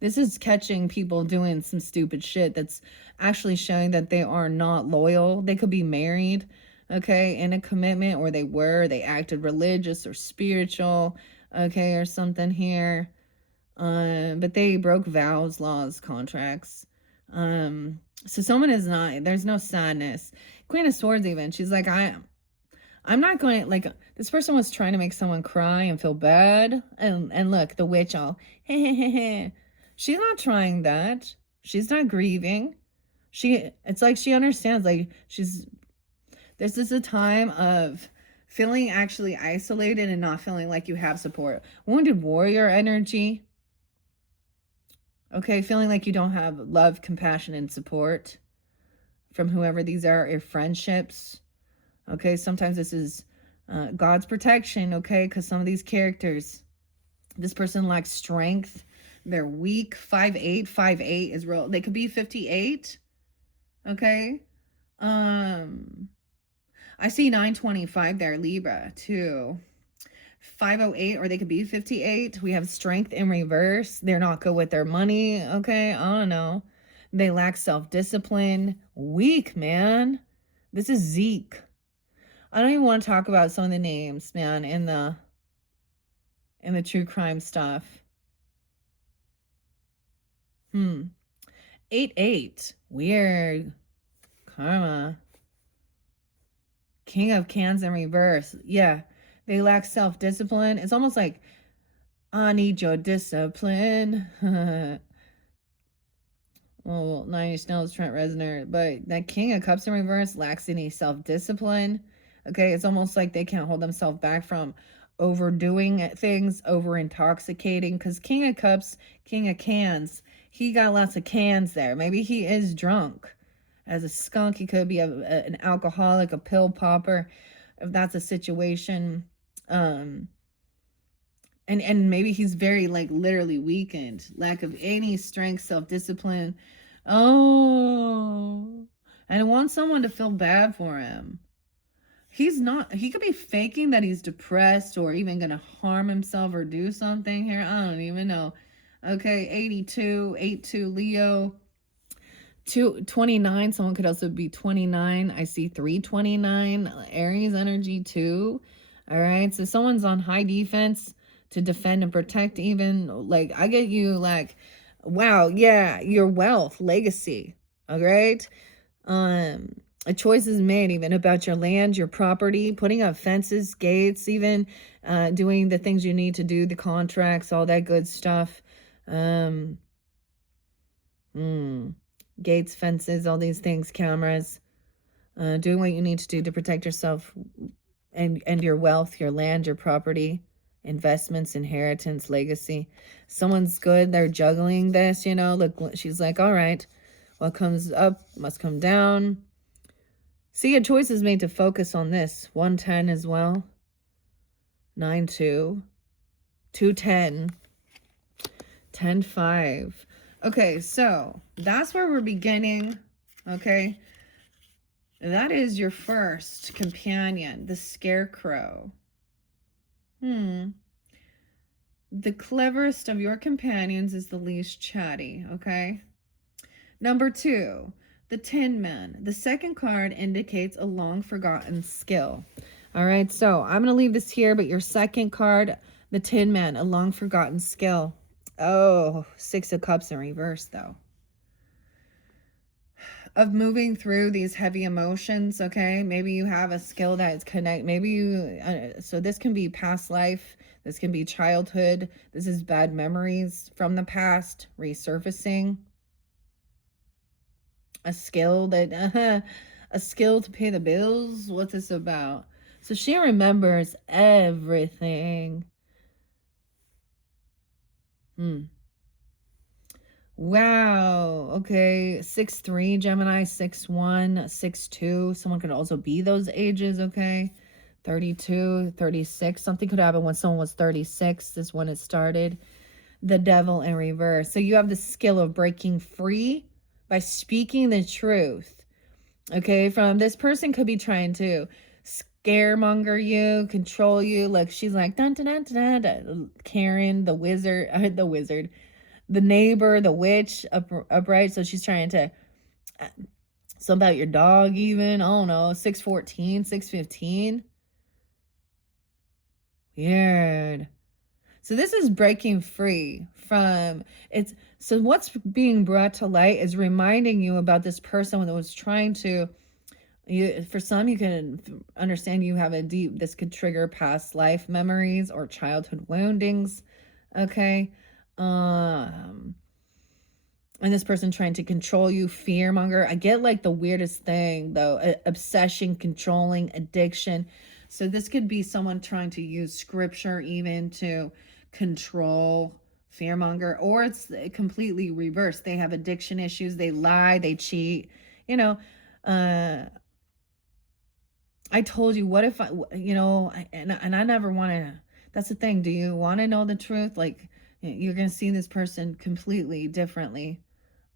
This is catching people doing some stupid shit that's actually showing that they are not loyal. They could be married, okay, in a commitment, or they acted religious or spiritual, okay, or something here. But they broke vows, laws, contracts. So someone is not, there's no sadness. Queen of Swords even, she's like, I'm not going to, like, this person was trying to make someone cry and feel bad. And look, the witch all, she's not trying that. She's not grieving. It's like she understands, like this is a time of feeling actually isolated and not feeling like you have support. Wounded warrior energy. Okay, feeling like you don't have love, compassion, and support from whoever these are, or friendships. Okay, sometimes this is God's protection, okay, because some of these characters, this person lacks strength. They're weak. 5'8", 5'8" is real. They could be 58. Okay. I see 925 there, Libra, too. 508, or they could be 58. We have strength in reverse. They're not good with their money. Okay. I don't know. They lack self-discipline. Weak, man. This is Zeke. I don't even want to talk about some of the names, man, in the true crime stuff. 8-8. Weird. Karma. King of Cans in reverse. Yeah. They lack self-discipline. It's almost like, I need your discipline. Well, Nine Inch Nails, Trent Reznor. But that King of Cups in reverse lacks any self-discipline. Okay, it's almost like they can't hold themselves back from overdoing things, over intoxicating. Because King of Cups, King of Cans, he got lots of cans there. Maybe he is drunk. As a skunk, he could be an alcoholic, a pill popper, if that's a situation. And maybe he's very, like, literally weakened, lack of any strength, self-discipline. Oh, and I want someone to feel bad for him. He's not, he could be faking that he's depressed or even gonna harm himself or do something here. I don't even know. Okay, 82, 82 Leo. 29, someone could also be 29. I see 329 Aries energy too. All right, so someone's on high defense to defend and protect. Even like I get you, like, wow, yeah, your wealth legacy. All right, a choice is made even about your land, your property, putting up fences, gates, even doing the things you need to do, the contracts, all that good stuff. Gates, fences, all these things, cameras, doing what you need to do to protect yourself and your wealth, your land, your property, investments, inheritance, legacy. Someone's good, they're juggling this, you know. Look, she's like, all right, what comes up must come down. See, a choice is made to focus on this. 110 as well. 9-2. 210. 10-5. Okay, so that's where we're beginning. Okay, that is your first companion, the Scarecrow. The cleverest of your companions is the least chatty. Okay. Number 2, the Tin Man. The second card indicates a long forgotten skill. All right, so I'm gonna leave this here, but your second card, the Tin Man, a long forgotten skill. Oh, 6 of Cups in reverse, though. Of moving through these heavy emotions, okay? Maybe you have a skill that is connect. Maybe you, so this can be past life. This can be childhood. This is bad memories from the past resurfacing. A skill that, a skill to pay the bills. What's this about? So she remembers everything. Wow. Okay. 6'3", Gemini, 6'1", 6'2". Someone could also be those ages, okay? 32, 36. Something could happen when someone was 36. This one it started. The Devil in reverse. So you have the skill of breaking free by speaking the truth. Okay? From this person could be trying to scaremonger you, control you. Like she's like, dun, dun, dun, dun, dun. Karen, the wizard, the neighbor, the witch, upright. So she's trying to, so about your dog even, I don't know, 6'14", 6'15". Weird. So this is breaking free from, it's, so what's being brought to light is reminding you about this person that was trying to, for some, you can understand you have a deep, this could trigger past life memories or childhood woundings. Okay. And this person trying to control you, fear monger. I get like the weirdest thing though, obsession, controlling, addiction. So this could be someone trying to use scripture even to control, fear monger, or it's completely reversed. They have addiction issues, they lie, they cheat, you know. I told you, what if and I never want to. That's the thing. Do you want to know the truth? Like, you're going to see this person completely differently,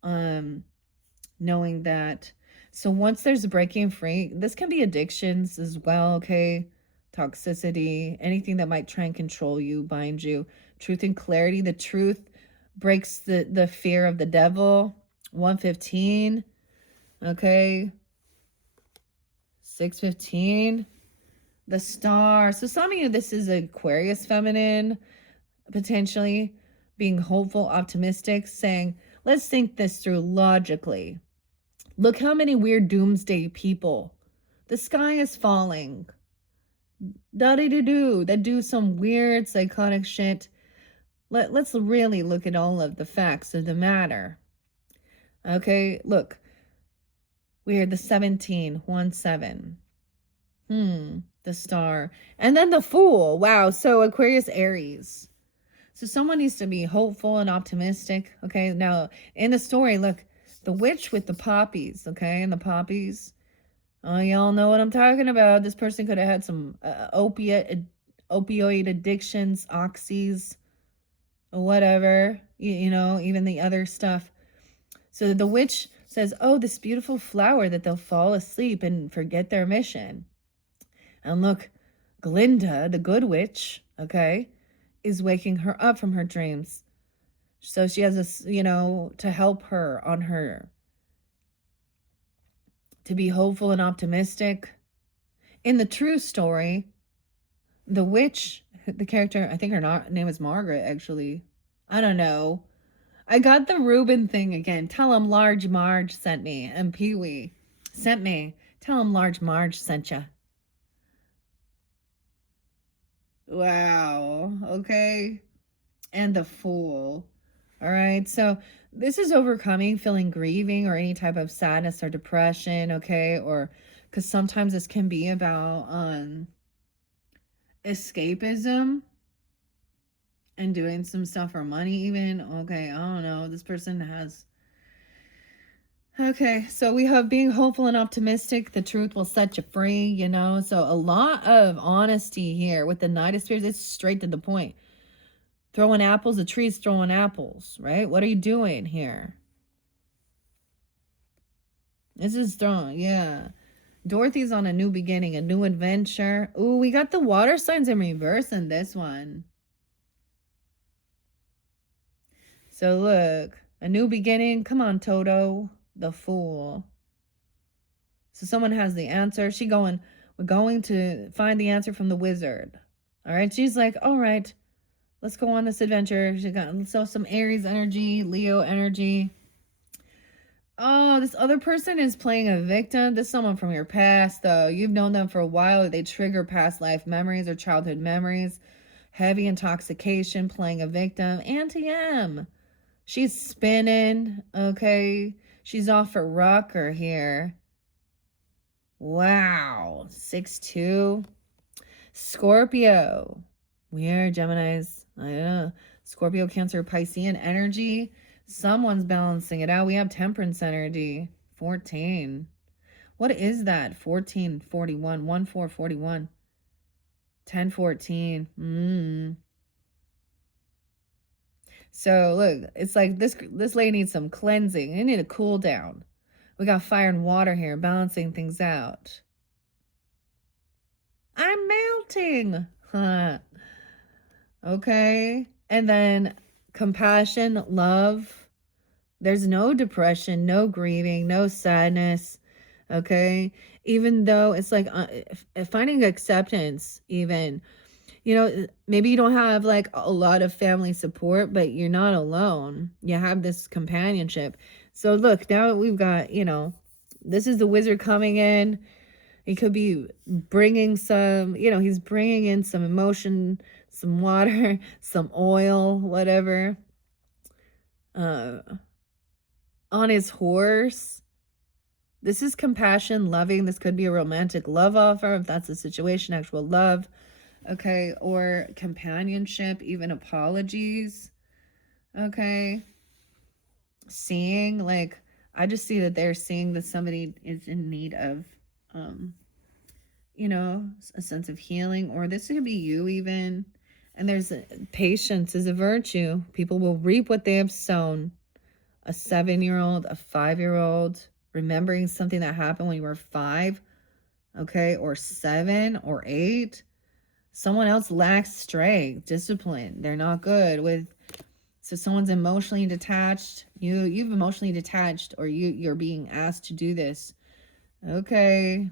knowing that. So once there's a breaking free, this can be addictions as well, okay? Toxicity, anything that might try and control you, bind you. Truth and clarity. The truth breaks the fear of the devil. 115, okay? 615, the star. So some of you, this is Aquarius feminine, potentially being hopeful, optimistic, saying, let's think this through logically. Look how many weird doomsday people. The sky is falling. Da-dee-doo-doo. That do some weird psychotic shit. Let's really look at all of the facts of the matter. Okay, look. We're the 17, 1-7. The star. And then the Fool. Wow. So Aquarius, Aries. So someone needs to be hopeful and optimistic. Okay. Now, in the story, look, the witch with the poppies. Okay. And the poppies. Oh, y'all know what I'm talking about. This person could have had some opioid addictions, oxys, or whatever. You know, even the other stuff. So the witch says, oh, this beautiful flower that they'll fall asleep and forget their mission. And look, Glinda, the good witch, okay, is waking her up from her dreams. So she has this, to help her on her, to be hopeful and optimistic. In the true story, the witch, the character, I think her name is Margaret, actually. I don't know. I got the Reuben thing again. Tell him Large Marge sent me, and Pee-wee sent me. Tell him Large Marge sent ya. Wow. Okay. And the Fool. All right. So this is overcoming, feeling grieving or any type of sadness or depression. Okay. Or because sometimes this can be about escapism and doing some stuff for money even. Okay. I don't know. This person has. Okay. So we have being hopeful and optimistic. The truth will set you free, So a lot of honesty here with the Knight of Spears. It's straight to the point. Throwing apples, the tree's throwing apples, right? What are you doing here? This is throwing, yeah. Dorothy's on a new beginning, a new adventure. Ooh, we got the water signs in reverse in this one. So look, a new beginning. Come on, Toto, the Fool. So someone has the answer. We're going to find the answer from the wizard. All right, she's like, all right, let's go on this adventure. She got some Aries energy, Leo energy. Oh, this other person is playing a victim. This is someone from your past, though. You've known them for a while. They trigger past life memories or childhood memories. Heavy intoxication, playing a victim. Auntie M. She's spinning, okay? She's off for rocker here. Wow. 6'2". Scorpio. Weird, Geminis. Scorpio, Cancer, Piscean energy. Someone's balancing it out. We have Temperance energy. 14. What is that? 14, 41. 1, 4, 41. 10, 14. So look, it's like this lady needs some cleansing. They need a cool down. We got fire and water here, balancing things out. I'm melting. Huh. Okay. And then compassion, love. There's no depression, no grieving, no sadness. Okay. Even though it's like finding acceptance, even, maybe you don't have like a lot of family support, but you're not alone. You have this companionship. So look, now we've got, this is the wizard coming in. He could be bringing some, he's bringing in some emotion, some water, some oil, whatever. on his horse. This is compassion, loving. This could be a romantic love offer, if that's the situation, actual love. Okay, or companionship, even apologies. Okay, seeing, like, I just see that they're seeing that somebody is in need of, you know, a sense of healing, or this could be you even. And there's patience is a virtue. People will reap what they have sown. A 7-year-old, a 5-year-old, remembering something that happened when you were 5, okay, or 7 or 8. Someone else lacks strength, discipline. They're not good with, so someone's emotionally detached. You've emotionally detached, or you're being asked to do this. Okay.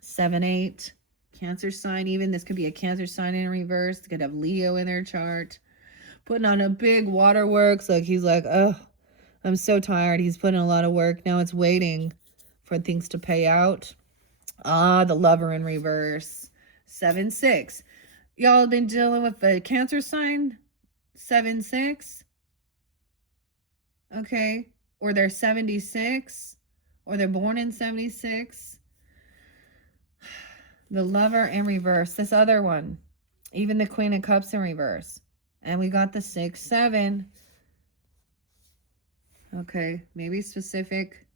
7, 8. Cancer sign, even. This could be a Cancer sign in reverse. They could have Leo in their chart. Putting on a big waterworks. Like, he's like, oh, I'm so tired. He's putting a lot of work. Now it's waiting for things to pay out. The Lover in reverse. 7, 6. Y'all been dealing with the Cancer sign? 7, 6. Okay. Or they're 76. Or they're born in 76. The Lover in reverse. This other one. Even the Queen of Cups in reverse. And we got the 6, 7. Okay. Maybe specific.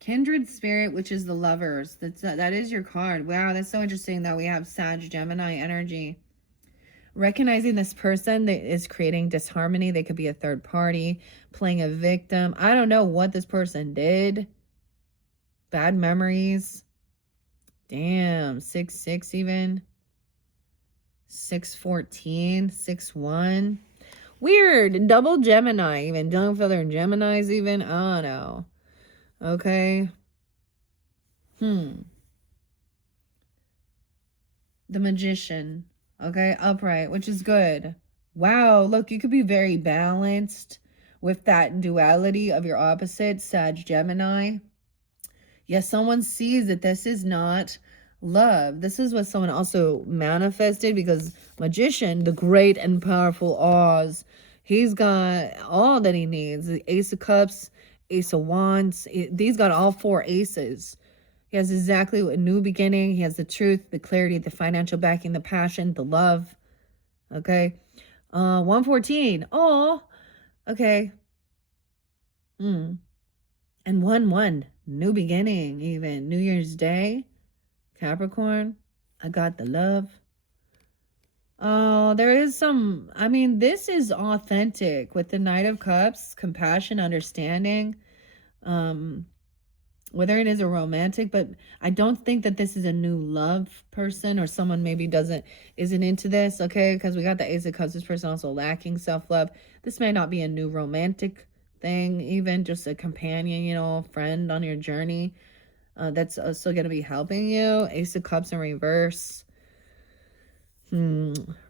Kindred Spirit, which is the Lovers. That is your card. Wow, that's so interesting that we have Sag Gemini energy. Recognizing this person that is creating disharmony. They could be a third party, playing a victim. I don't know what this person did. Bad memories. Damn, 6, 6 even. 6, 14, 6, 1. Weird. Double Gemini even. Dealing with other Geminis even. I don't know. Okay. The Magician. Okay, upright, which is good. Wow, look, you could be very balanced with that duality of your opposite, Sag Gemini. Yes, someone sees that this is not love. This is what someone also manifested, because Magician, the great and powerful Oz, he's got all that he needs. The Ace of Cups, Ace of Wands. These got all 4 aces. He has exactly a new beginning. He has the truth, the clarity, the financial backing, the passion, the love. Okay. 114. Oh, okay. And 1-1. New beginning, even. New Year's Day. Capricorn. I got the love. Oh, there is some, I mean, this is authentic with the Knight of Cups, compassion, understanding. Whether it is a romantic, but I don't think that this is a new love person, or someone maybe isn't into this, okay? Because we got the Ace of Cups. This person also lacking self-love. This may not be a new romantic thing, even just a companion, you know, friend on your journey that's still going to be helping you. Ace of Cups in reverse.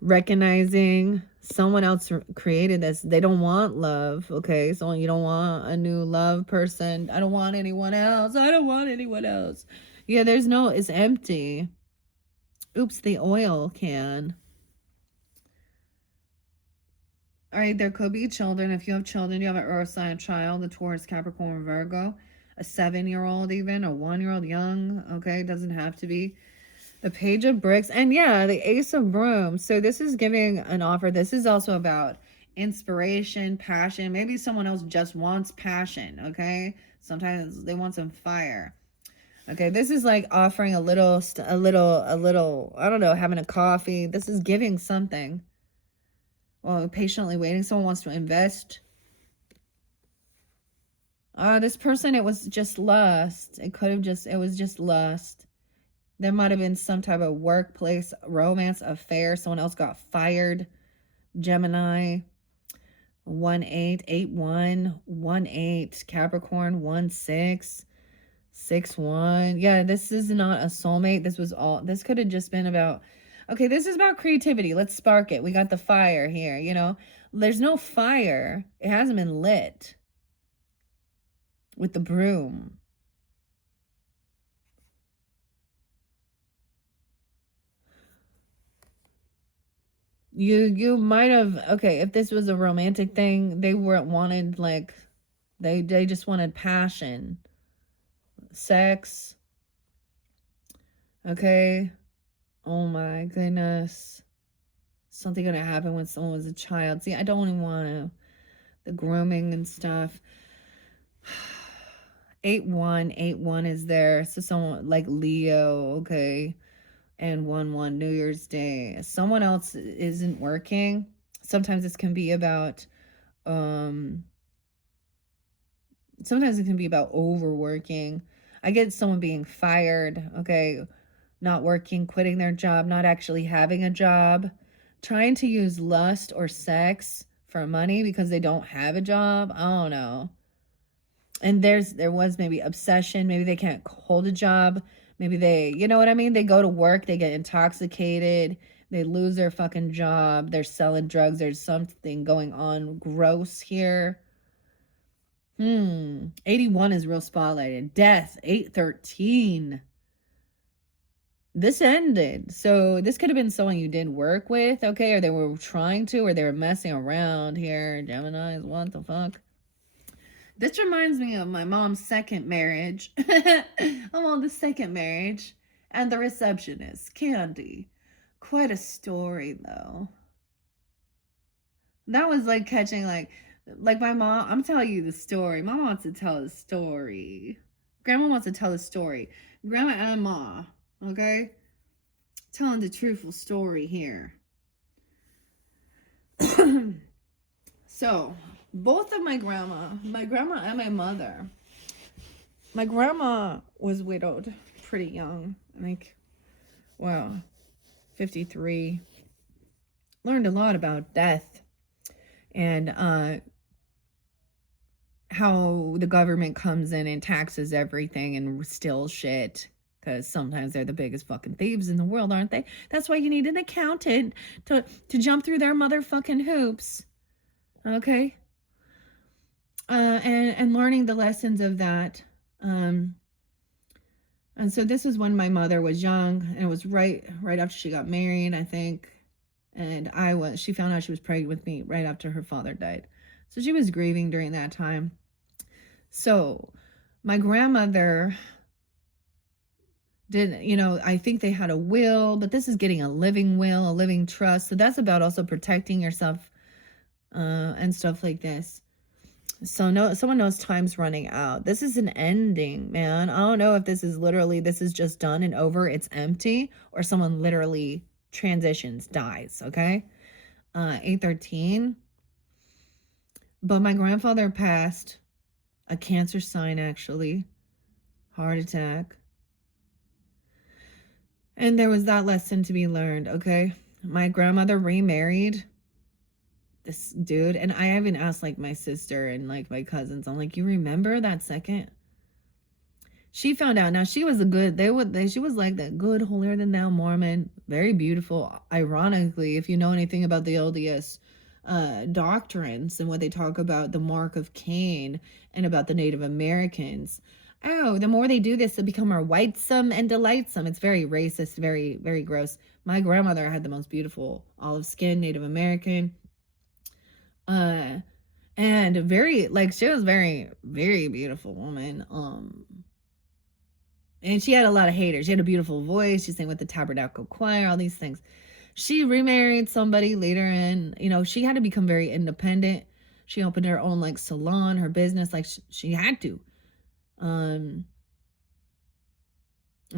Recognizing someone else created this. They don't want love, okay? So you don't want a new love person. I don't want anyone else. I don't want anyone else. Yeah, it's empty. Oops, the oil can. All right, there could be children. If you have children, you have an earth sign child, the Taurus, Capricorn, Virgo, a 7-year-old even, a 1-year-old young, okay? Doesn't have to be. The Page of Bricks, and yeah, the Ace of Brooms. So this is giving an offer. This is also about inspiration, passion. Maybe someone else just wants passion, okay? Sometimes they want some fire. Okay, this is like offering a little, I don't know, having a coffee. This is giving something. Well, patiently waiting. Someone wants to invest. This person, it was just lust. It was just lust. There might have been some type of workplace romance affair. Someone else got fired. Gemini. 1-8, 8-1, 1-8. Capricorn. 1-6, 6-1. Yeah, this is not a soulmate. This could have just been about, okay, this is about creativity. Let's spark it. We got the fire here, you know. There's no fire. It hasn't been lit with the broom. You might have, okay, if this was a romantic thing, they weren't wanted, like, they just wanted passion, sex, okay? Oh my goodness. Something gonna happen when someone was a child. See, I don't even want to, the grooming and stuff. 8-1 is there. So someone like Leo, okay, and 1-1 New Year's Day. Someone else isn't working. Sometimes this can be about sometimes it can be about overworking. I get someone being fired, okay, not working, quitting their job, not actually having a job, trying to use lust or sex for money because they don't have a job. I don't know. And there was maybe obsession, maybe they can't hold a job, maybe they, you know what I mean, they go to work, they get intoxicated, they lose their fucking job, they're selling drugs, there's something going on gross here. 81 is real spotlighted. Death, 8-13. This ended. So this could have been someone you did work with, okay? Or they were trying to, or they were messing around here. Geminis, what the fuck? This reminds me of my mom's second marriage. I'm on the second marriage. And the receptionist, Candy. Quite a story, though. That was like catching, like my mom, I'm telling you the story. Mom wants to tell a story. Grandma wants to tell a story. Grandma and Ma, okay? Telling the truthful story here. So, both of my grandma and my mother. My grandma was widowed pretty young. Like, wow, 53. Learned a lot about death and how the government comes in and taxes everything and steals shit. Because sometimes they're the biggest fucking thieves in the world, aren't they? That's why you need an accountant to jump through their motherfucking hoops. Okay? And learning the lessons of that. And so this was when my mother was young, and it was right after she got married, I think. And she found out she was pregnant with me right after her father died. So she was grieving during that time. So my grandmother did, I think they had a will, but this is getting a living will, a living trust. So that's about also protecting yourself and stuff like this. So someone knows time's running out. This is an ending, man. I don't know if this is just done and over, it's empty, or someone literally transitions, dies, okay? 8-13. But my grandfather passed, a cancer sign actually, heart attack. And there was that lesson to be learned, okay? My grandmother remarried this dude, and I even asked like my sister and like my cousins, I'm like, you remember that second? She found out. Now she was she was like that good holier than thou Mormon, very beautiful. Ironically, if you know anything about the LDS doctrines and what they talk about, the mark of Cain, and about the Native Americans. Oh, the more they do this, they become more whitesome and delightsome. It's very racist, very, very gross. My grandmother had the most beautiful olive skin, Native American. And very, like, she was very, very beautiful woman. And she had a lot of haters. She had a beautiful voice. She sang with the Tabernacle Choir, all these things. She remarried somebody later in, she had to become very independent. She opened her own like salon, her business, like she had to. And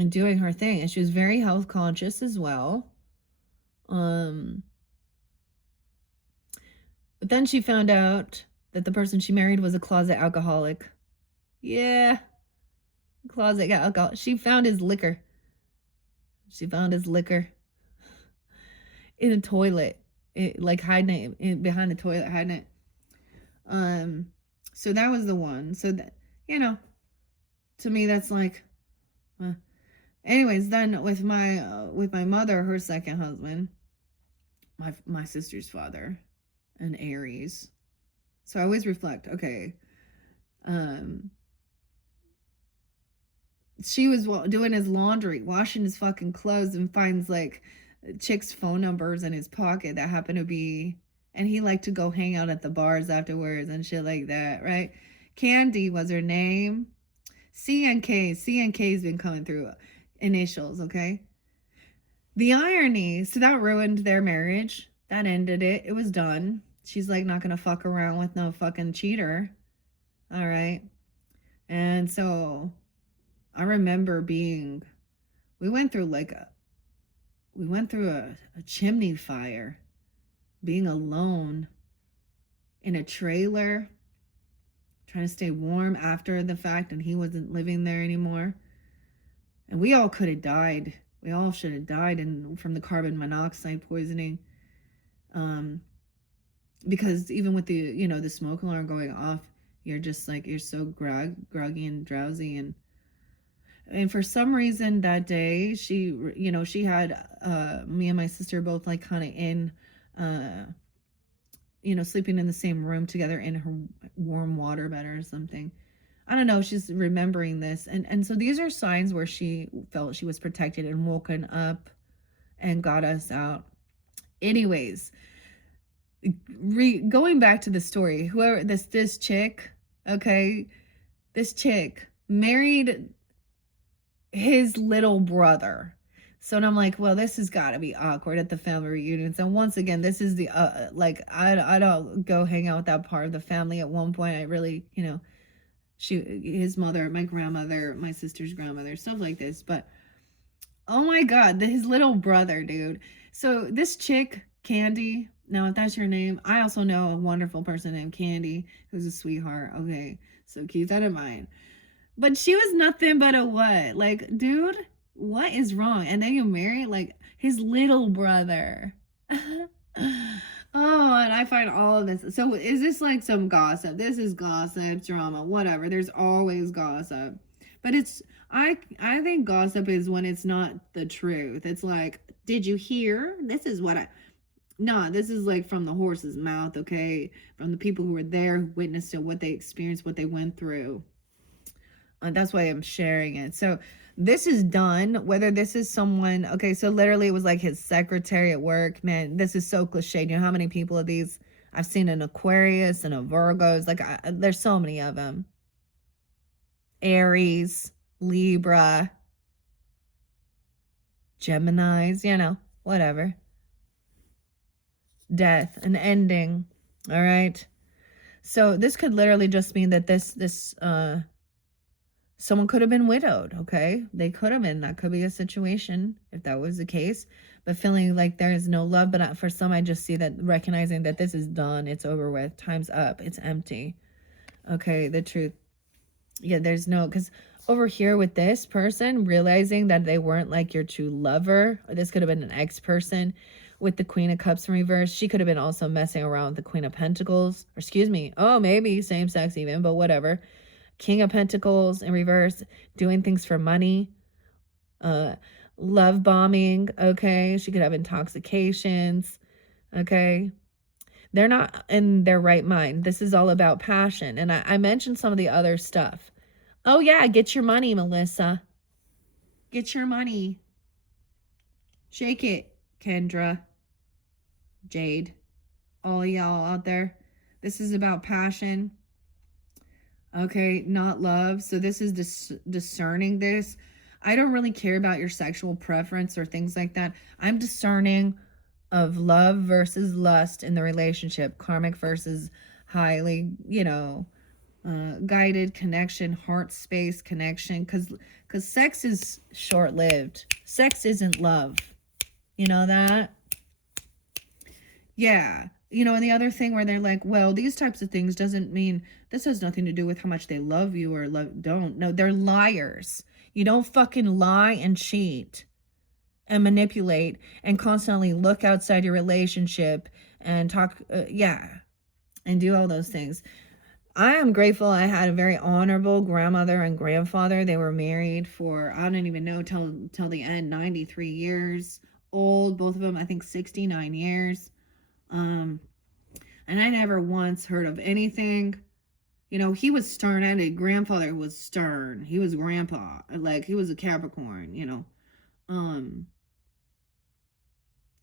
doing her thing. And she was very health conscious as well. But then she found out that the person she married was a closet alcoholic. Yeah. Closet alcohol. She found his liquor. In a toilet. Like hiding it behind the toilet, hiding it. So that was the one. So that, to me that's like, anyways, then with my mother, her second husband, my sister's father, an Aries. So I always reflect, okay, she was doing his laundry, washing his fucking clothes, and finds like chicks' phone numbers in his pocket that happened to be, and he liked to go hang out at the bars afterwards and shit like that, right? Candy was her name. C and K. C and K's been coming through initials, okay? The irony, so that ruined their marriage. That ended it. It was done. She's like not gonna fuck around with no fucking cheater. All right. And so I remember we went through a chimney fire, being alone in a trailer, trying to stay warm after the fact, and he wasn't living there anymore. And we all could have died. We all should have died from the carbon monoxide poisoning. Because even with the smoke alarm going off, you're so groggy and drowsy, and for some reason that day she had me and my sister both like kind of in sleeping in the same room together in her warm water bed or something. I don't know, she's remembering this, and so these are signs where she felt she was protected and woken up and got us out. Anyways, going back to the story, whoever this chick, okay, this chick married his little brother. So and I'm like, well, this has got to be awkward at the family reunions. And once again, this is the I don't go hang out with that part of the family. At one point, I really, his mother, my grandmother, my sister's grandmother, stuff like this. But oh my God, his little brother, dude. So this chick, Candy. Now, if that's your name, I also know a wonderful person named Candy who's a sweetheart. Okay, so keep that in mind. But she was nothing but a what? Like, dude, what is wrong? And then you marry like his little brother. Oh, and I find all of this. So is this like some gossip? This is gossip, drama, whatever. There's always gossip. But I think gossip is when it's not the truth. It's like, did you hear? This is what this is like from the horse's mouth, okay? From the people who were there, who witnessed it, what they experienced, what they went through. And that's why I'm sharing it. So this is done, whether this is someone, okay, so literally it was like his secretary at work. Man, this is so cliche. You know how many people of these I've seen? An Aquarius and a Virgos, like there's so many of them. Aries, Libra, Geminis, whatever. Death, an ending. All right. So this could literally just mean that this someone could have been widowed, okay? They could have been. That could be a situation if that was the case. But feeling like there is no love. But for some, I just see that recognizing that this is done. It's over with. Time's up. It's empty. Okay, the truth. Yeah, there's no... Because over here with this person, realizing that they weren't like your true lover. Or this could have been an ex-person with the Queen of Cups in reverse. She could have been also messing around with the Queen of Pentacles. Or excuse me. Oh, maybe same sex even, but whatever. King of Pentacles in reverse, doing things for money, love bombing, okay? She could have intoxications, okay? They're not in their right mind. This is all about passion. And I mentioned some of the other stuff. Oh, yeah, get your money, Melissa. Get your money. Shake it, Kendra, Jade, all y'all out there. This is about passion. Okay, not love. So this is discerning this. I don't really care about your sexual preference or things like that. I'm discerning of love versus lust in the relationship. Karmic versus highly, guided connection, heart space connection. Because sex is short-lived. Sex isn't love. You know that? Yeah. And the other thing where they're like, well, these types of things doesn't mean, this has nothing to do with how much they love you or don't. No, they're liars. You don't fucking lie and cheat and manipulate and constantly look outside your relationship and talk, and do all those things. I am grateful I had a very honorable grandmother and grandfather. They were married for, I don't even know, till the end, 93 years old. Both of them, I think 69 years. And I never once heard of anything. He was stern-headed. Grandfather was stern. He was grandpa. Like, he was a Capricorn,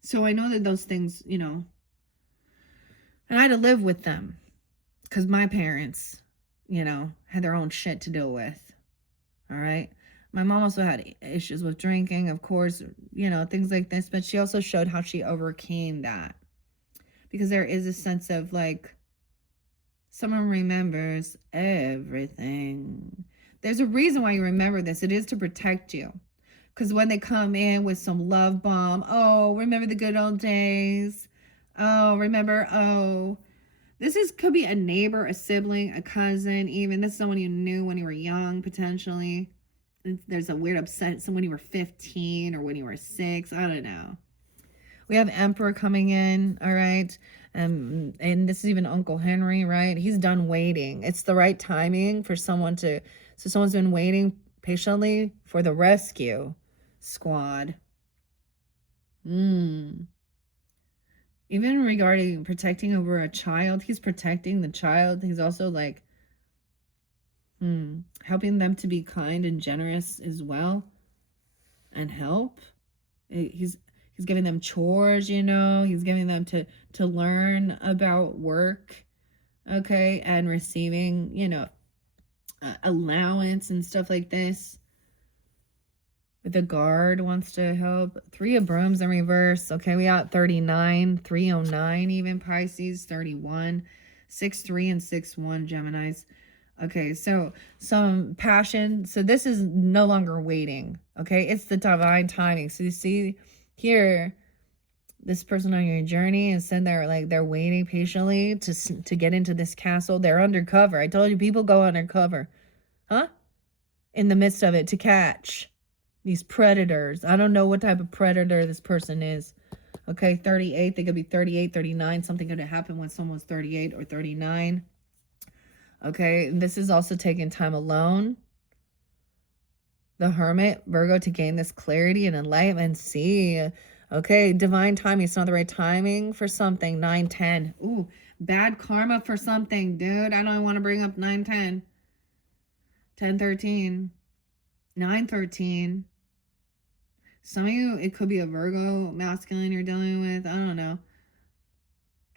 So I know that those things, you know, and I had to live with them because my parents, you know, had their own shit to deal with. All right. My mom also had issues with drinking, of course, you know, things like this, but she also showed how she overcame that, because there is a sense of like, someone remembers everything. There's a reason why you remember this. It is to protect you. Because when they come in with some love bomb, oh, remember the good old days. Oh, remember, oh, could be a neighbor, a sibling, a cousin, even. This is someone you knew when you were young, potentially. There's a weird upset, so when you were 15 or when you were 6, I don't know. We have Emperor coming in, all right? And this is even Uncle Henry, right? He's done waiting. It's the right timing for someone to, so someone's been waiting patiently for the rescue squad. Even regarding protecting over a child, he's protecting the child. He's also like, helping them to be kind and generous as well and help. He's giving them chores, you know, he's giving them to learn about work, okay, and receiving, you know, allowance and stuff like this. The guard wants to help. 3 of brooms in reverse. Okay, we got 39, 309 even, Pisces, 31, 6-3 and 6-1 Geminis. Okay, so some passion. So this is no longer waiting. Okay, it's the divine timing. So you see here, this person on your journey is sitting there like they're waiting patiently to get into this castle. They're undercover. I told you, people go undercover, huh? In the midst of it to catch these predators. I don't know what type of predator this person is. Okay, 38. They could be 38, 39. Something could have happened when someone's 38 or 39. Okay, this is also taking time alone. The Hermit, Virgo, to gain this clarity and enlightenment. See, okay, divine timing. It's not the right timing for something. 9-10. Ooh, bad karma for something, dude. I don't want to bring up 9-10. 10-13. 9-13. Some of you, it could be a Virgo masculine you're dealing with. I don't know.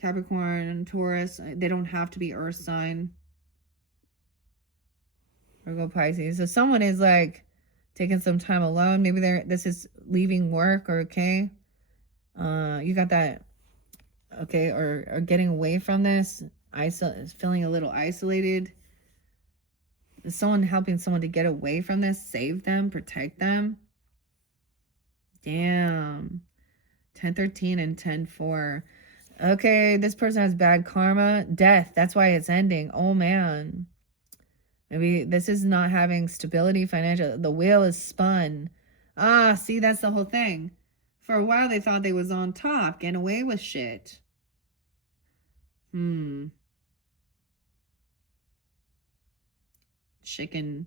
Capricorn, Taurus. They don't have to be Earth sign. Virgo, Pisces. So someone is like taking some time alone. Maybe this is leaving work, or okay. You got that, okay, or getting away from this. Feeling a little isolated. Is someone helping someone to get away from this, save them, protect them? Damn. 10-13 and 10-4. Okay, this person has bad karma. Death. That's why it's ending. Oh, man. Maybe this is not having stability financial. The wheel is spun. Ah, see, that's the whole thing. For a while, they thought they was on top, getting away with shit. Chicken.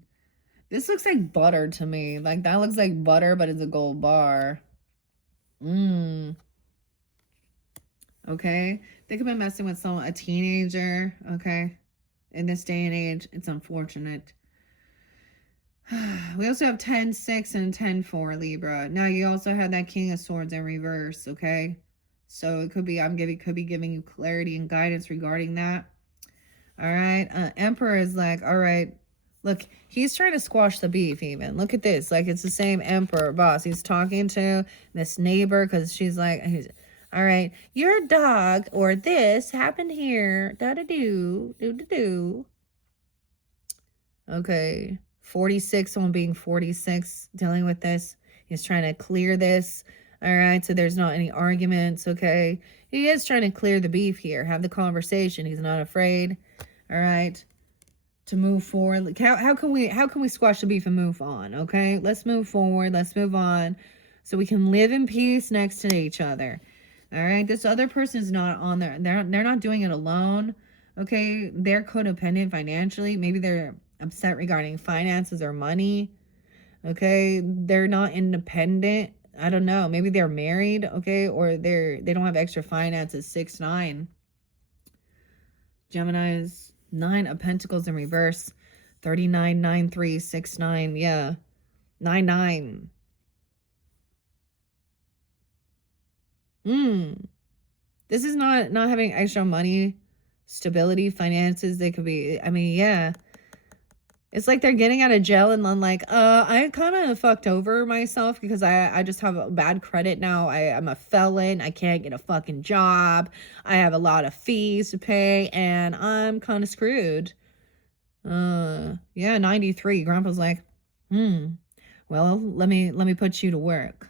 This looks like butter to me. Like, that looks like butter, but it's a gold bar. Okay. They could be messing with a teenager. Okay. In this day and age, it's unfortunate. We also have 10-6 and 10-4 Libra. Now you also have that King of Swords in reverse, okay? So it could be, could be giving you clarity and guidance regarding that. All right. Emperor is like, all right, look, he's trying to squash the beef even. Look at this. Like, it's the same Emperor boss. He's talking to this neighbor because she's like, all right, your dog or this happened here. Da-da-do, do-do-do. Okay. 46, someone being 46, dealing with this. He's trying to clear this. All right, so there's not any arguments, okay? He is trying to clear the beef here. Have the conversation. He's not afraid. All right. To move forward. How can we squash the beef and move on, okay? Let's move forward. Let's move on so we can live in peace next to each other. All right? This other person is not on there. They're not doing it alone. Okay? They're codependent financially. Maybe they're upset regarding finances or money. Okay? They're not independent. I don't know. Maybe they're married, okay? Or they don't have extra finances. 6-9. Gemini's 9 of Pentacles in reverse. 39, 9-3, 6-9. Yeah. 9-9. This is not having extra money, stability, finances. They could be, I mean, yeah. It's like they're getting out of jail and then like, I kind of fucked over myself because I just have a bad credit now. I'm a felon. I can't get a fucking job. I have a lot of fees to pay and I'm kind of screwed. Yeah, 93. Grandpa's like, well, let me put you to work.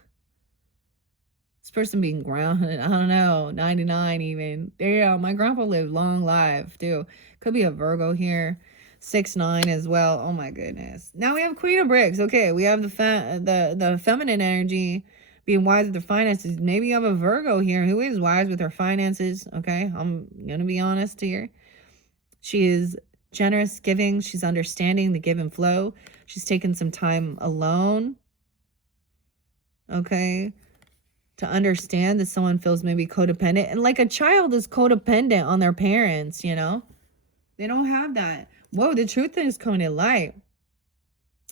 This person being grounded, I don't know, 99 even. Damn, my grandpa lived long life, too. Could be a Virgo here. 6-9 as well. Oh my goodness. Now we have Queen of Bricks. Okay, we have the feminine energy being wise with their finances. Maybe you have a Virgo here who is wise with her finances. Okay, I'm gonna be honest here. She is generous, giving. She's understanding the give and flow. She's taken some time alone. Okay, to understand that someone feels maybe codependent. And like a child is codependent on their parents, you know? They don't have that. Whoa, the truth is coming to light.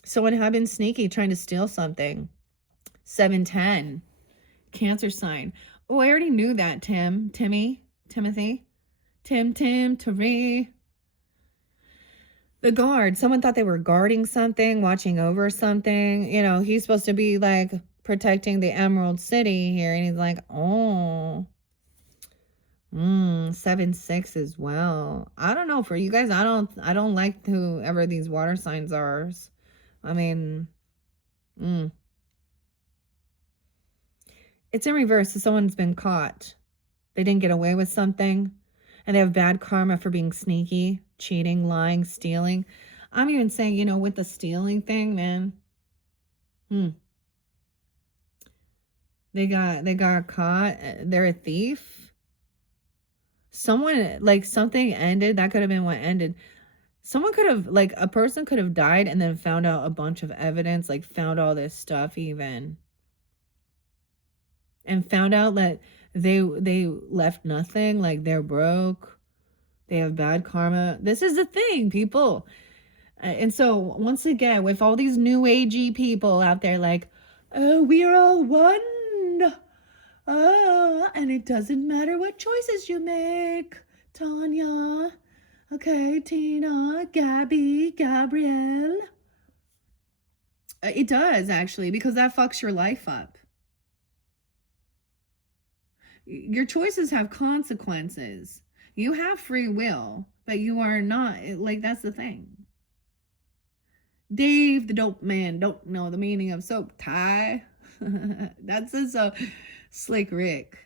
Someone had been sneaky trying to steal something. 7-10. Cancer sign. Oh, I already knew that, Timothy. Terry. The guard. Someone thought they were guarding something, watching over something. You know, he's supposed to be like protecting the Emerald City here. And he's like, oh. 7-6 as well. I don't know for you guys. I don't like whoever these water signs are. I mean, it's in reverse. So someone's been caught. They didn't get away with something, and they have bad karma for being sneaky, cheating, lying, stealing. I'm even saying, you know, with the stealing thing, man. They got caught. They're a thief. Someone, like, something ended. That could have been what ended. Someone could have, like, a person could have died and then found out a bunch of evidence, like, found all this stuff even. And found out that they left nothing, like, they're broke. They have bad karma. This is the thing, people. And so, once again, with all these new agey people out there, like, oh, we are all one. Oh, and it doesn't matter what choices you make, Tanya. Okay, Tina, Gabby, Gabrielle. It does, actually, because that fucks your life up. Your choices have consequences. You have free will, but you are not, like, that's the thing. Dave, the dope man, don't know the meaning of soap tie. That's so Slick Rick.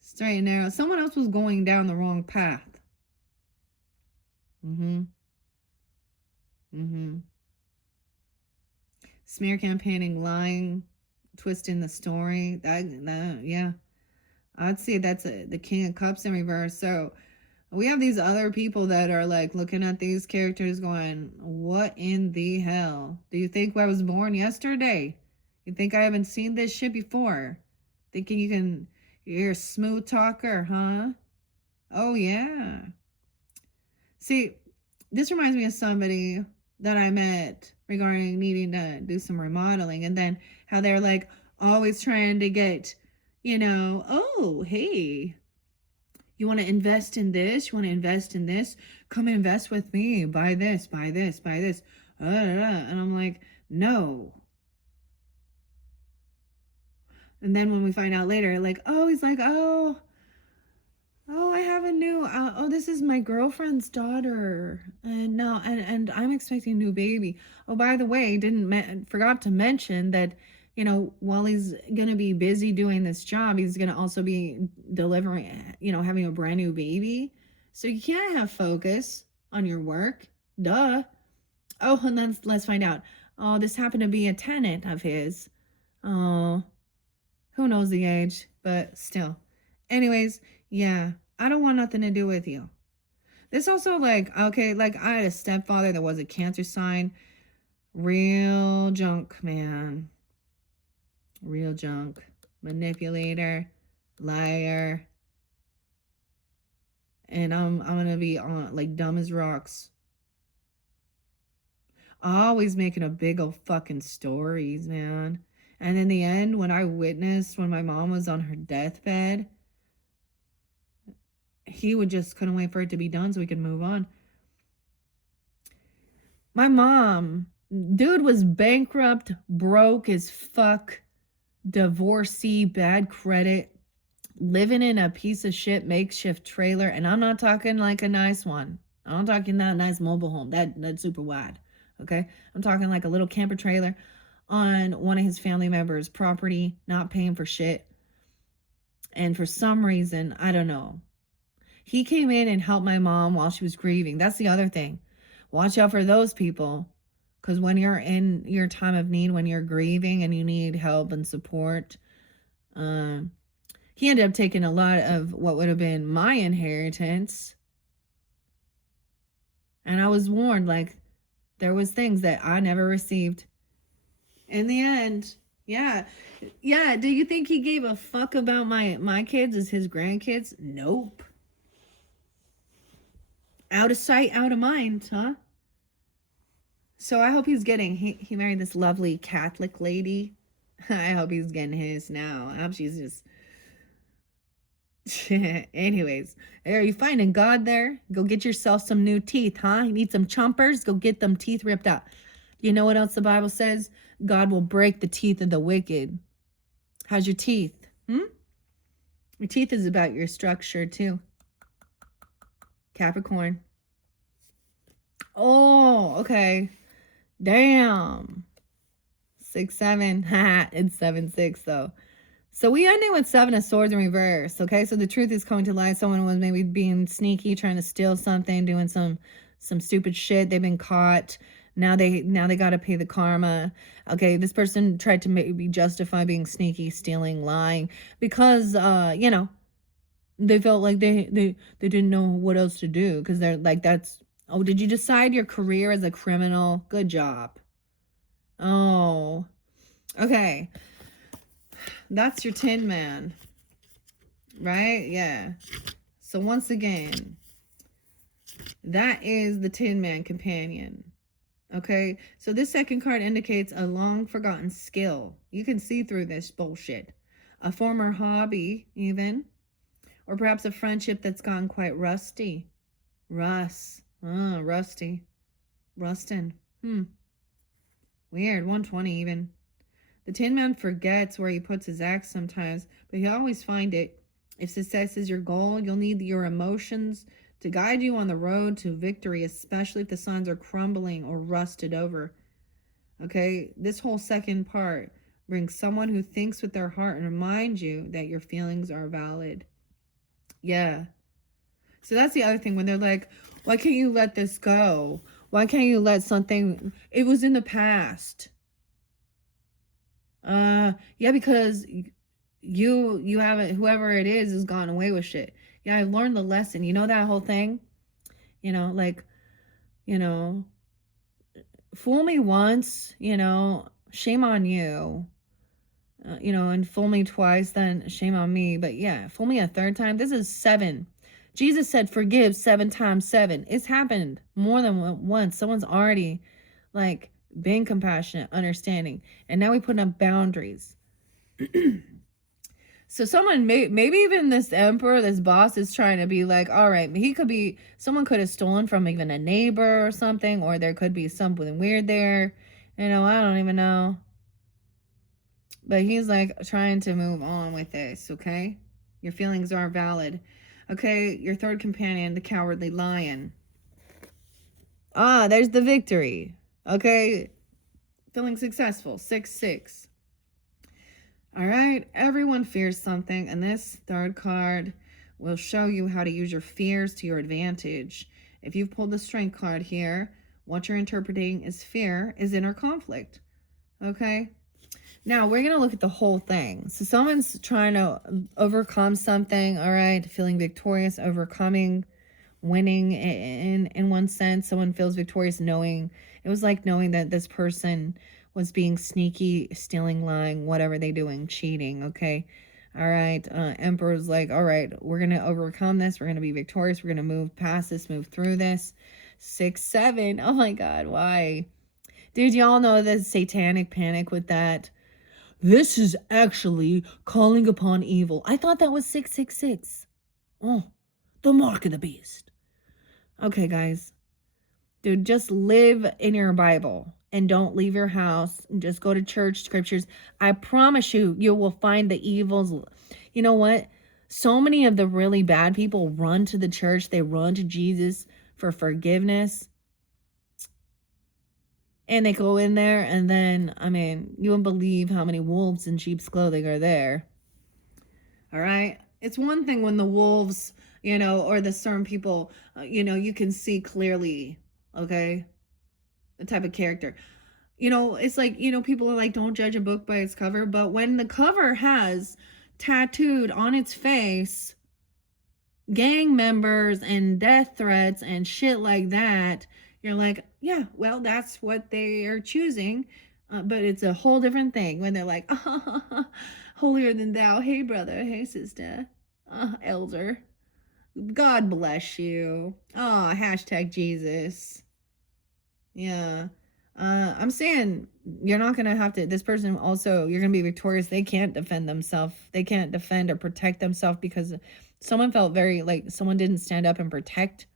Straight and narrow. Someone else was going down the wrong path. Smear campaigning, lying, twisting the story. That yeah. I'd say that's the King of Cups in reverse. So we have these other people that are like looking at these characters going, what in the hell? Do you think I was born yesterday? You think I haven't seen this shit before? Thinking you're a smooth talker, huh? Oh, yeah. See, this reminds me of somebody that I met regarding needing to do some remodeling, and then how they're like always trying to get, you know, oh, hey, you want to invest in this? You want to invest in this? Come invest with me. Buy this, buy this, buy this. And I'm like, no. And then when we find out later, like, oh, he's like, oh, I have a new, oh, this is my girlfriend's daughter. And no, and I'm expecting a new baby. Oh, by the way, forgot to mention that, you know, while he's going to be busy doing this job, he's going to also be delivering, you know, having a brand new baby. So you can't have focus on your work. Duh. Oh, and then let's find out. Oh, this happened to be a tenant of his. Oh, who knows the age, but still. Anyways, yeah, I don't want nothing to do with you. This also, like, okay, like, I had a stepfather that was a Cancer sign. Real junk, man. Real junk. Manipulator. Liar. And I'm gonna be on, like, dumb as rocks. Always making a big old fucking stories, man. And in the end, when I witnessed when my mom was on her deathbed, he would just couldn't wait for it to be done so we could move on. My mom, dude was bankrupt, broke as fuck, divorcee, bad credit, living in a piece of shit makeshift trailer. And I'm not talking like a nice one. I'm talking that nice mobile home. That's super wide. Okay. I'm talking like a little camper trailer on one of his family members' property, not paying for shit. And for some reason, I don't know, he came in and helped my mom while she was grieving. That's the other thing. Watch out for those people. Because when you're in your time of need, when you're grieving and you need help and support, he ended up taking a lot of what would have been my inheritance. And I was warned, like, there was things that I never received. In the end, yeah. Do you think he gave a fuck about my kids as his grandkids? Nope. Out of sight, out of mind, huh? So I hope he's getting, he married this lovely Catholic lady. I hope he's getting his now. I hope she's just, anyways, are you finding God there? Go get yourself some new teeth, huh? You need some chompers? Go get them teeth ripped out. You know what else the Bible says? God will break the teeth of the wicked. How's your teeth? Your teeth is about your structure too. Capricorn. Oh, okay. Damn. 6-7. It's 7-6 though. So we ended with 7 of Swords in reverse. Okay, so the truth is coming to light. Someone was maybe being sneaky, trying to steal something, doing some stupid shit. They've been caught. Now they got to pay the karma. Okay, this person tried to maybe justify being sneaky, stealing, lying because you know, they felt like they didn't know what else to do because they're like, that's, oh, did you decide your career as a criminal? Good job. Oh, okay. That's your Tin Man, right? Yeah. So once again, that is the Tin Man companion. Okay, so this second card indicates a long forgotten skill. You can see through this bullshit. A former hobby, even. Or perhaps a friendship that's gone quite rusty. Rusty. Rustin. Weird. 120 even. The Tin Man forgets where he puts his axe sometimes, but he'll always find it. If success is your goal, you'll need your emotions to guide you on the road to victory, especially if the signs are crumbling or rusted over. Okay, this whole second part brings someone who thinks with their heart and reminds you that your feelings are valid. Yeah. So that's the other thing when they're like, why can't you let this go? Why can't you let something, it was in the past. Yeah, because you haven't, whoever it is has gone away with shit. Yeah, I've learned the lesson. You know that whole thing? You know, like, you know, fool me once, you know, shame on you. You know, and fool me twice, then shame on me. But yeah, fool me a third time. This is 7. Jesus said, forgive 7 times 7. It's happened more than once. Someone's already like being compassionate, understanding. And now we put up boundaries. So someone maybe even this emperor, this boss is trying to be like, all right, he could be, someone could have stolen from even a neighbor or something, or there could be something weird there. You know, I don't even know. But he's like trying to move on with this, okay? Your feelings are valid. Okay, your third companion, the Cowardly Lion. There's the victory. Okay, feeling successful. 6-6. All right, everyone fears something, and this third card will show you how to use your fears to your advantage. If you've pulled the Strength card here, what you're interpreting as fear is inner conflict. Okay? Now, we're going to look at the whole thing. So someone's trying to overcome something, all right? Feeling victorious, overcoming, winning in one sense. Someone feels victorious knowing, it was like knowing that this person was being sneaky, stealing, lying, whatever they doing, cheating, okay? All right, Emperor's like, all right, we're going to overcome this. We're going to be victorious. We're going to move past this, move through this. 6-7. Oh my God, why? Dude, y'all know the satanic panic with that. This is actually calling upon evil. I thought that was 666. Oh, the mark of the beast. Okay, guys. Dude, just live in your Bible and don't leave your house. Just go to church, scriptures. I promise you, you will find the evils. You know what? So many of the really bad people run to the church. They run to Jesus for forgiveness. And they go in there and then, I mean, you won't believe how many wolves in sheep's clothing are there. All right? It's one thing when the wolves, or the certain people, you can see clearly, okay, the type of character. It's like, people are like, don't judge a book by its cover. But when the cover has tattooed on its face gang members and death threats and shit like that, you're like, yeah, well, that's what they are choosing. But it's a whole different thing when they're like, holier than thou. Hey, brother. Hey, sister. Elder. God bless you. Oh, hashtag Jesus. Yeah. I'm saying you're not going to have to, this person also, you're going to be victorious. They can't defend themselves. They can't defend or protect themselves because someone felt very like someone didn't stand up and protect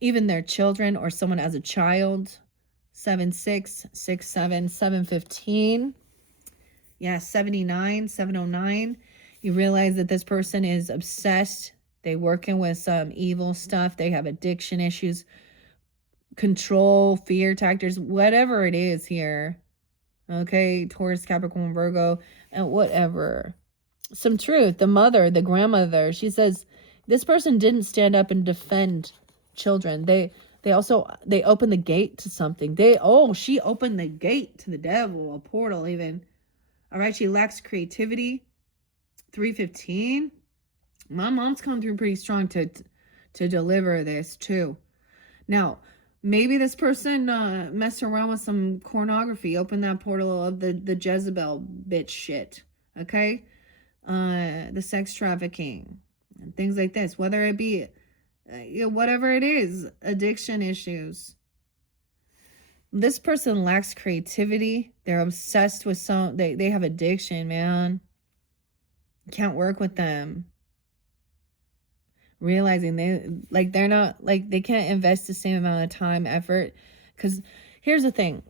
even their children or someone as a child. 7-6, 6-7, 7-15. Yeah, 79, 709. You realize that this person is obsessed. They working with some evil stuff. They have addiction issues, control, fear tactics, whatever it is here. Okay, Taurus, Capricorn, Virgo, and whatever. Some truth. The mother, the grandmother, she says this person didn't stand up and defend children. They opened the gate to something. She opened the gate to the devil, a portal even. All right, she lacks creativity. 315. My mom's come through pretty strong to deliver this too. Now, maybe this person messed around with some pornography, opened that portal of the Jezebel bitch shit. Okay? The sex trafficking and things like this, whether it be whatever it is, addiction issues. This person lacks creativity. They're obsessed with they have addiction, man. Can't work with them. Realizing they're not, they can't invest the same amount of time, effort. Because here's the thing.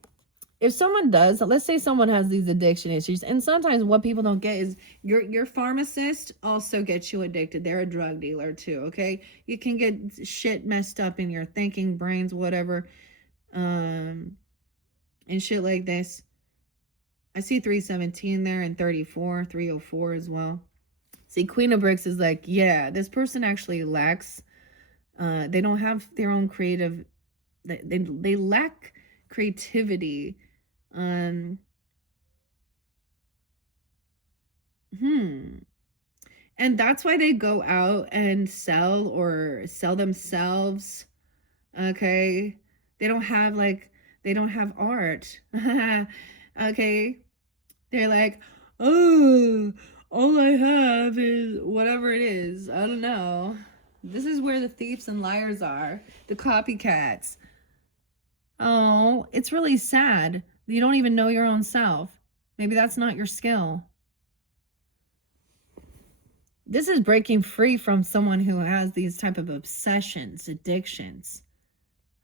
If someone does, let's say someone has these addiction issues, and sometimes what people don't get is your pharmacist also gets you addicted. They're a drug dealer too, okay? You can get shit messed up in your thinking, brains, whatever, and shit like this. I see 317 there and 34, 304 as well. See, Queen of Bricks is like, yeah, this person actually lacks, they don't have their own creative, they lack creativity. And that's why they go out and sell themselves. Okay. They don't have art. Okay. They're like, oh, all I have is whatever it is. I don't know. This is where the thieves and liars are. The copycats. Oh, it's really sad. You don't even know your own self. Maybe that's not your skill. This is breaking free from someone who has these type of obsessions, addictions.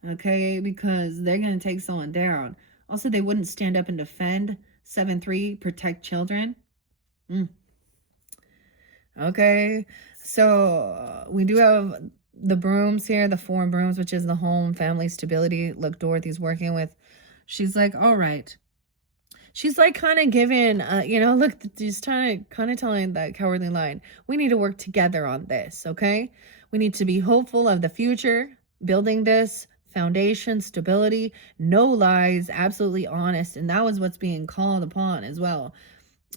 Okay, because they're going to take someone down. Also, they wouldn't stand up and defend. 7-3, protect children. Okay, so we do have the brooms here, the 4 brooms, which is the home, family, stability. Look, Dorothy's working with. She's like, all right. She's like kind of giving, look, she's kind of telling that cowardly line. We need to work together on this, okay? We need to be hopeful of the future, building this foundation, stability, no lies, absolutely honest. And that was what's being called upon as well.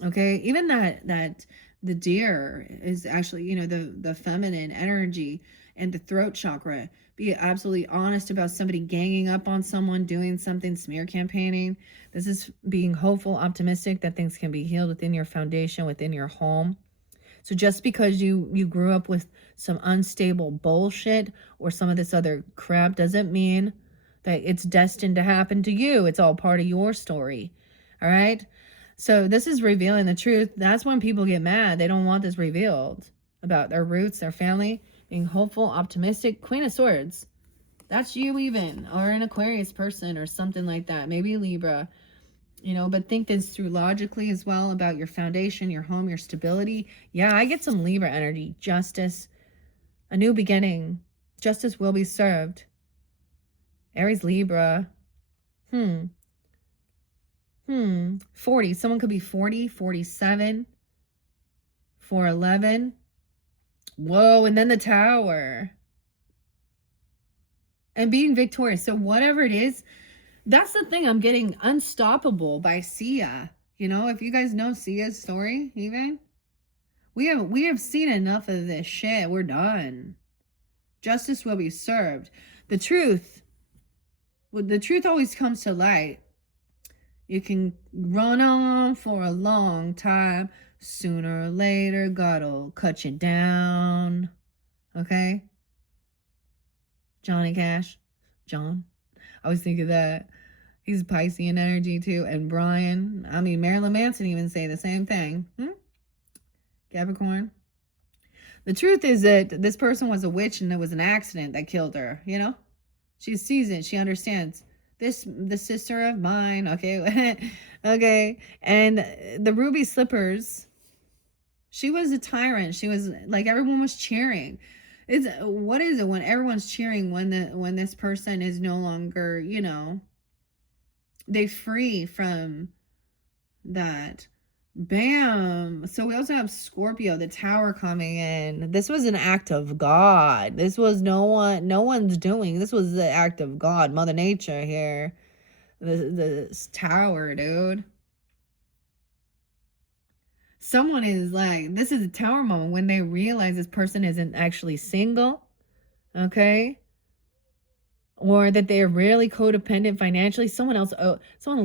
Okay, even that the deer is actually, the feminine energy and the throat chakra. Be absolutely honest about somebody ganging up on someone, doing something, smear campaigning. This is being hopeful, optimistic that things can be healed within your foundation, within your home. So just because you grew up with some unstable bullshit or some of this other crap doesn't mean that it's destined to happen to you. It's all part of your story. All right? So this is revealing the truth. That's when people get mad. They don't want this revealed about their roots, their family, being hopeful, optimistic. Queen of Swords. That's you even, or an Aquarius person or something like that. Maybe Libra, you know, but think this through logically as well about your foundation, your home, your stability. Yeah, I get some Libra energy. Justice, a new beginning. Justice will be served. Aries, Libra. 40. Someone could be 40, 47, 411. Whoa, and then the Tower. And being victorious. So whatever it is, that's the thing. I'm getting Unstoppable by Sia. You know, if you guys know Sia's story, even, we have seen enough of this shit. We're done. Justice will be served. The truth always comes to light. You can run on for a long time. Sooner or later, God'll cut you down. Okay? Johnny Cash. John. I always think of that. He's Piscean energy too. And Brian. I mean, Marilyn Manson even say the same thing. Capricorn. The truth is that this person was a witch and it was an accident that killed her, you know? She sees it. She understands. The sister of mine, okay? Okay. And the ruby slippers, she was a tyrant. She was like, everyone was cheering. What is it when everyone's cheering when this person is no longer, you know, they free from that. Bam. So we also have Scorpio, the Tower coming in. This was an act of God. This was no one's doing. This was the act of God, Mother Nature here. The Tower, dude. Someone is like, this is a Tower moment when they realize this person isn't actually single, okay? Or that they're really codependent financially. Someone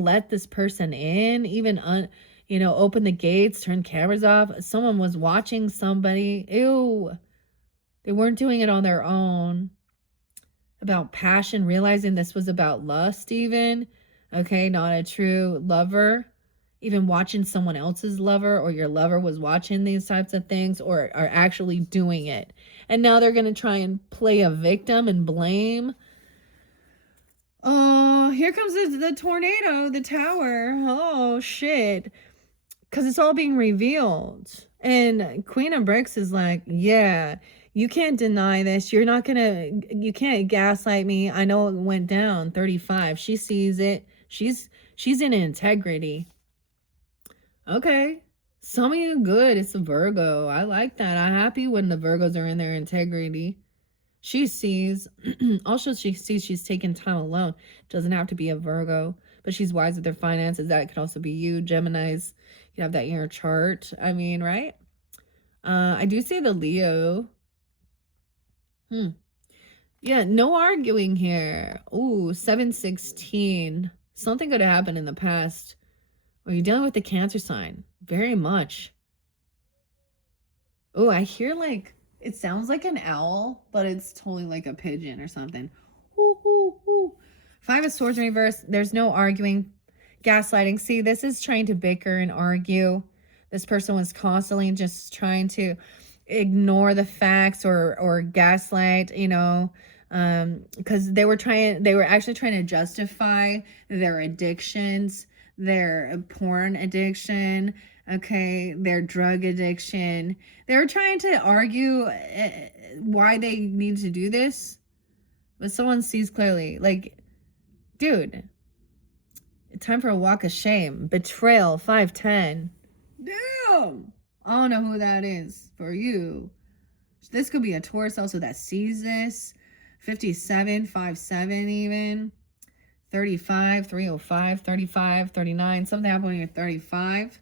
let this person in, even open the gates, turn cameras off. Someone was watching somebody. Ew. They weren't doing it on their own. About passion, realizing this was about lust even. Okay, not a true lover. Even watching someone else's lover, or your lover was watching these types of things, or are actually doing it. And now they're going to try and play a victim and blame. Oh, here comes the tornado, the Tower. Oh, shit. Because it's all being revealed. And Queen of Bricks is like, yeah, you can't deny this. You can't gaslight me. I know it went down 35. She sees it. She's in integrity. Okay. Some of you good. It's a Virgo. I like that. I'm happy when the Virgos are in their integrity. She sees, also she sees she's taking time alone. Doesn't have to be a Virgo, but she's wise with their finances. That could also be you, Geminis. You have that in your chart. I mean, right? I do say the Leo. Yeah, no arguing here. Ooh, 716. Something could have happened in the past. Or you're dealing with the Cancer sign. Very much. Oh, I hear like, it sounds like an owl, but it's totally like a pigeon or something. Ooh, ooh, ooh. 5 of Swords in reverse. There's no arguing. Gaslighting. See, this is trying to bicker and argue. This person was constantly just trying to ignore the facts or gaslight, because they were actually trying to justify their addictions, their porn addiction, okay, their drug addiction. They were trying to argue why they need to do this, but someone sees clearly, like, dude, time for a walk of shame. Betrayal, 510. Damn! I don't know who that is for you. This could be a Taurus also that sees this. 57, 57 even. 35, 305, 35, 39. Something happened when you're 35.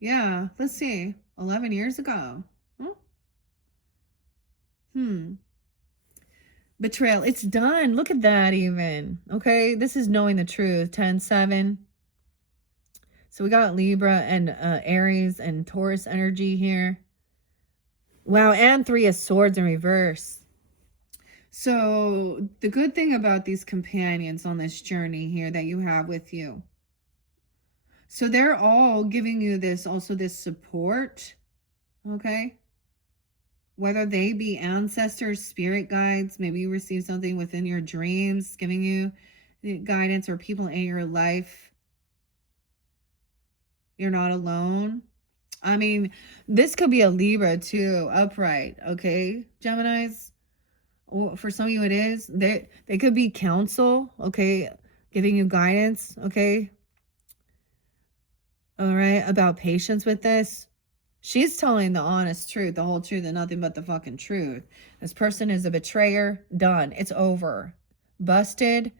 Yeah, let's see. 11 years ago. Betrayal. It's done. Look at that even. Okay, this is knowing the truth. 10-7. So we got Libra and Aries and Taurus energy here. Wow, and 3 of Swords in reverse. So the good thing about these companions on this journey here that you have with you. So they're all giving you this, also this support, okay? Whether they be ancestors, spirit guides, maybe you receive something within your dreams giving you guidance, or people in your life. You're not alone. I mean, this could be a Libra too, upright, okay, Geminis? Or for some of you it is. They could be counsel, okay, giving you guidance, okay? All right, about patience with this. She's telling the honest truth, the whole truth, and nothing but the fucking truth. This person is a betrayer. Done. It's over. Busted.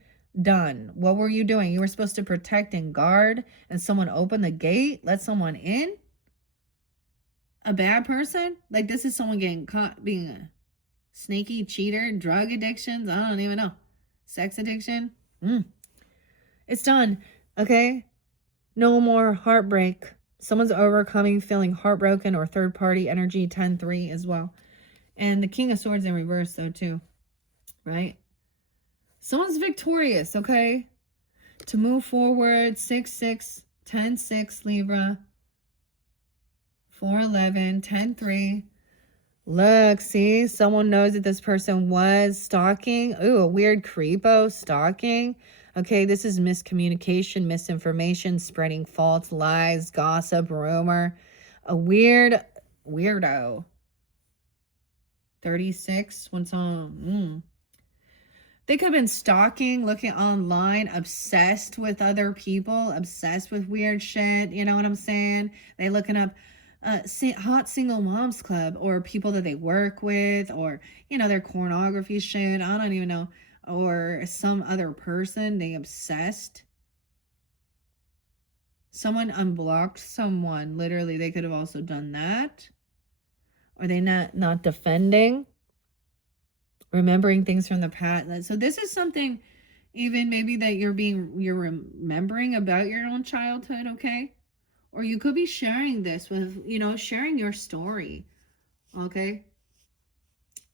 Done. What were you doing? You were supposed to protect and guard, and someone opened the gate, let someone in? A bad person? Like, this is someone getting caught being a sneaky cheater, drug addictions, I don't even know. Sex addiction? It's done. Okay? No more heartbreak. Someone's overcoming feeling heartbroken or third party energy, 10-3 as well. And the King of Swords in reverse, though, too. Right? Someone's victorious, okay? To move forward, 6-6, 10-6, Libra. 4-11, 10-3. Look, see? Someone knows that this person was stalking. Ooh, a weird creepo stalking. Okay, this is miscommunication, misinformation, spreading false lies, gossip, rumor. A weirdo. 36, what's on? They could have been stalking, looking online, obsessed with other people, obsessed with weird shit. You know what I'm saying? They looking up hot single moms club, or people that they work with, or, you know, their pornography shit. I don't even know. Or some other person. They obsessed. Someone unblocked someone. Literally, they could have also done that. Or they not defending. Remembering things from the past. So this is something even maybe that you're remembering about your own childhood, okay? Or you could be sharing this with, you know, sharing your story, okay?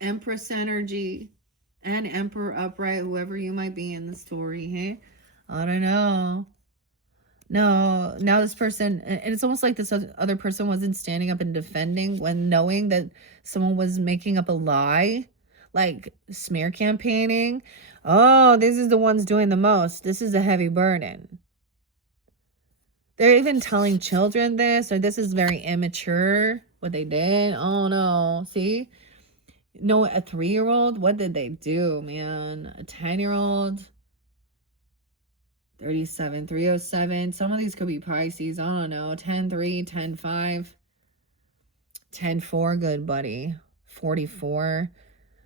Empress energy and Emperor upright, whoever you might be in the story, hey? I don't know. No, now this person, and it's almost like this other person wasn't standing up and defending when knowing that someone was making up a lie, like smear campaigning. Oh, this is the ones doing the most. This is a heavy burden. They're even telling children this, or this is very immature, what they did. Oh no, see? No, a 3-year-old, what did they do, man? A 10-year-old? 37, 307. Some of these could be Pisces. I don't know. 10-3, 10-5, 10-4. Good buddy. 44.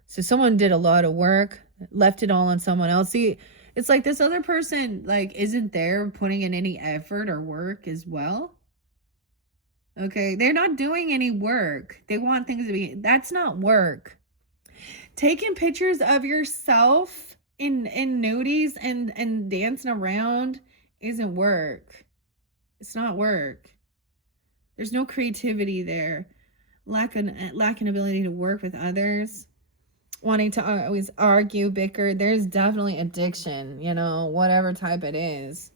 So someone did a lot of work, left it all on someone else. See, it's like this other person, like, isn't there putting in any effort or work as well. Okay. They're not doing any work. They want things to be, that's not work. Taking pictures of yourself in nudies and dancing around isn't work. It's not work. There's no creativity there. Lacking ability to work with others. Wanting to always argue, bicker. There's definitely addiction, you know, whatever type it is.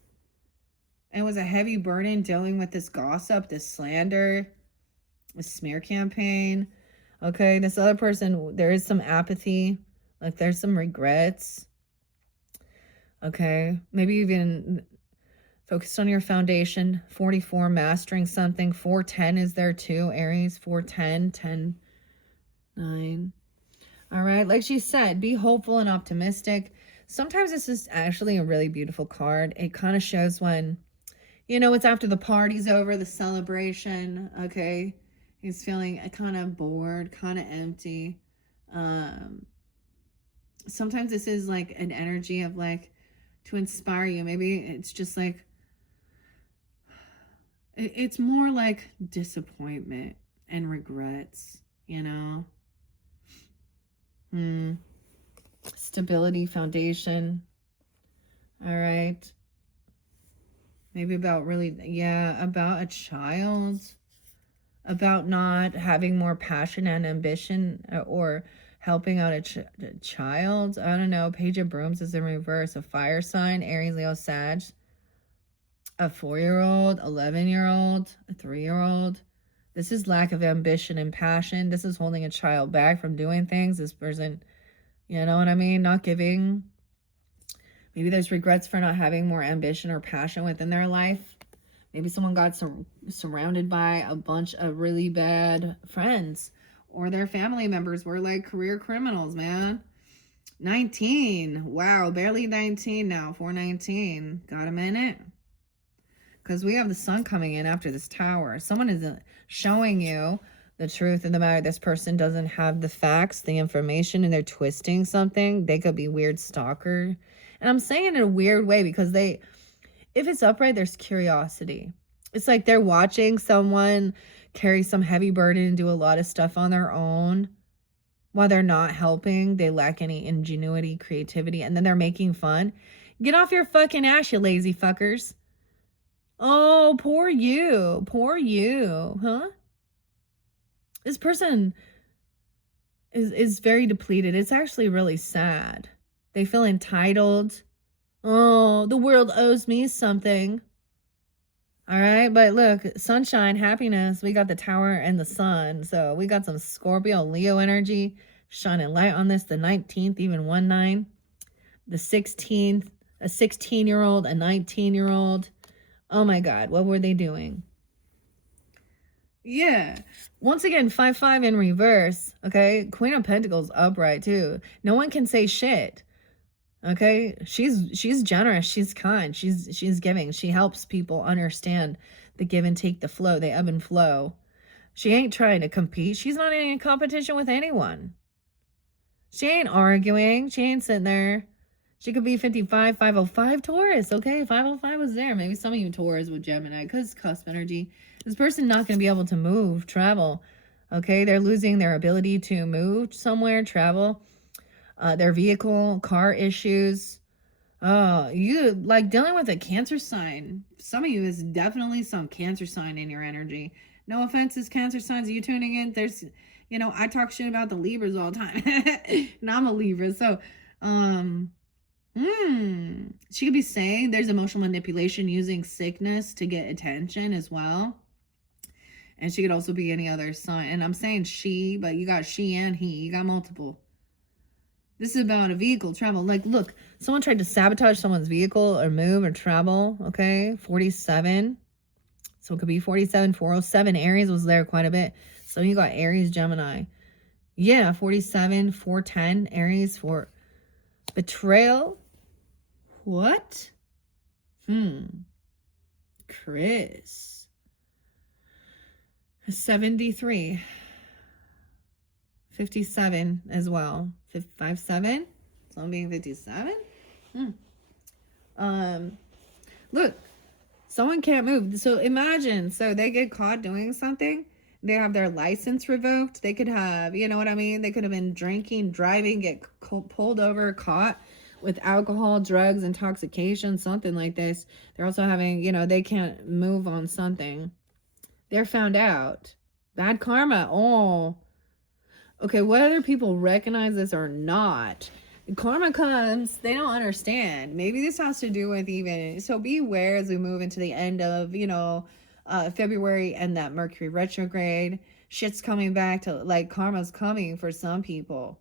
And it was a heavy burden dealing with this gossip, this slander, this smear campaign. Okay, this other person, there is some apathy. Like, there's some regrets. Okay, maybe even focused on your foundation. 44, mastering something. 410 is there too, Aries. 410, 10, 9. All right, like she said, be hopeful and optimistic. Sometimes this is actually a really beautiful card. It kind of shows when, you know, it's after the party's over, the celebration, okay? He's feeling kind of bored, kind of empty. Sometimes this is like an energy of like to inspire you. Maybe it's just like, it's more like disappointment and regrets, you know? Stability, foundation. All right. Maybe about about a child. About not having more passion and ambition, or helping out a child. I don't know. Page of Brooms is in reverse. A fire sign, Aries, Leo, Sag. a 4-year-old, 11-year-old, a 3-year-old. This is lack of ambition and passion. This is holding a child back from doing things. This person, you know what I mean? Not giving. Maybe there's regrets for not having more ambition or passion within their life. Maybe someone got surrounded by a bunch of really bad friends, or their family members were like career criminals, man. 19. Wow, barely 19 now. 419. Got a minute? Because we have the sun coming in after this tower. Someone isn't showing you the truth of the matter. This person doesn't have the facts, the information, and they're twisting something. They could be weird stalker. And I'm saying it in a weird way because if it's upright, there's curiosity. It's like they're watching someone carry some heavy burden and do a lot of stuff on their own. While they're not helping, they lack any ingenuity, creativity, and then they're making fun. Get off your fucking ass, you lazy fuckers. Oh, poor you. Poor you. Huh? This person is very depleted. It's actually really sad. They feel entitled. Oh, the world owes me something. All right, but look, sunshine, happiness. We got the tower and the sun. So we got some Scorpio, Leo energy shining light on this. The 19th, even 1-9. The 16th, a 16-year-old, a 19-year-old. Oh my God, what were they doing? Yeah. Once again, 5-5 in reverse. Okay, Queen of Pentacles upright too. No one can say shit. Okay, she's generous, she's kind, she's giving, she helps people understand the give and take, the flow, the ebb and flow. She ain't trying to compete. She's not in any competition with anyone. She ain't arguing. She ain't sitting there. She could be 55, 505 Taurus. Okay, 505 was there. Maybe some of you Taurus with Gemini because cusp energy. This person not going to be able to move, travel. Okay, they're losing their ability to move somewhere, travel. Their vehicle, car issues. Oh, you like dealing with a Cancer sign. Some of you is definitely some Cancer sign in your energy. No offenses, Cancer signs. Are you tuning in? There's, I talk shit about the Libras all the time. And I'm a Libra. So, she could be saying there's emotional manipulation using sickness to get attention as well. And she could also be any other sign. And I'm saying she, but you got she and he. You got multiple. This is about a vehicle, travel. Like, look, someone tried to sabotage someone's vehicle or move or travel, okay? 47. So it could be 47, 407. Aries was there quite a bit. So you got Aries, Gemini. Yeah, 47, 410. Aries for betrayal. What? Chris. 73. 57 as well. 57. So I'm being 57. Look, someone can't move. So imagine, so they get caught doing something. They have their license revoked. They could have, you know what I mean? They could have been drinking, driving, get pulled over, caught with alcohol, drugs, intoxication, something like this. They're also having, they can't move on something. They're found out. Bad karma. Oh. Okay, whether people recognize this or not, karma comes, they don't understand. Maybe this has to do with even, so beware as we move into the end of, February and that Mercury retrograde. Shit's coming back to, like, karma's coming for some people.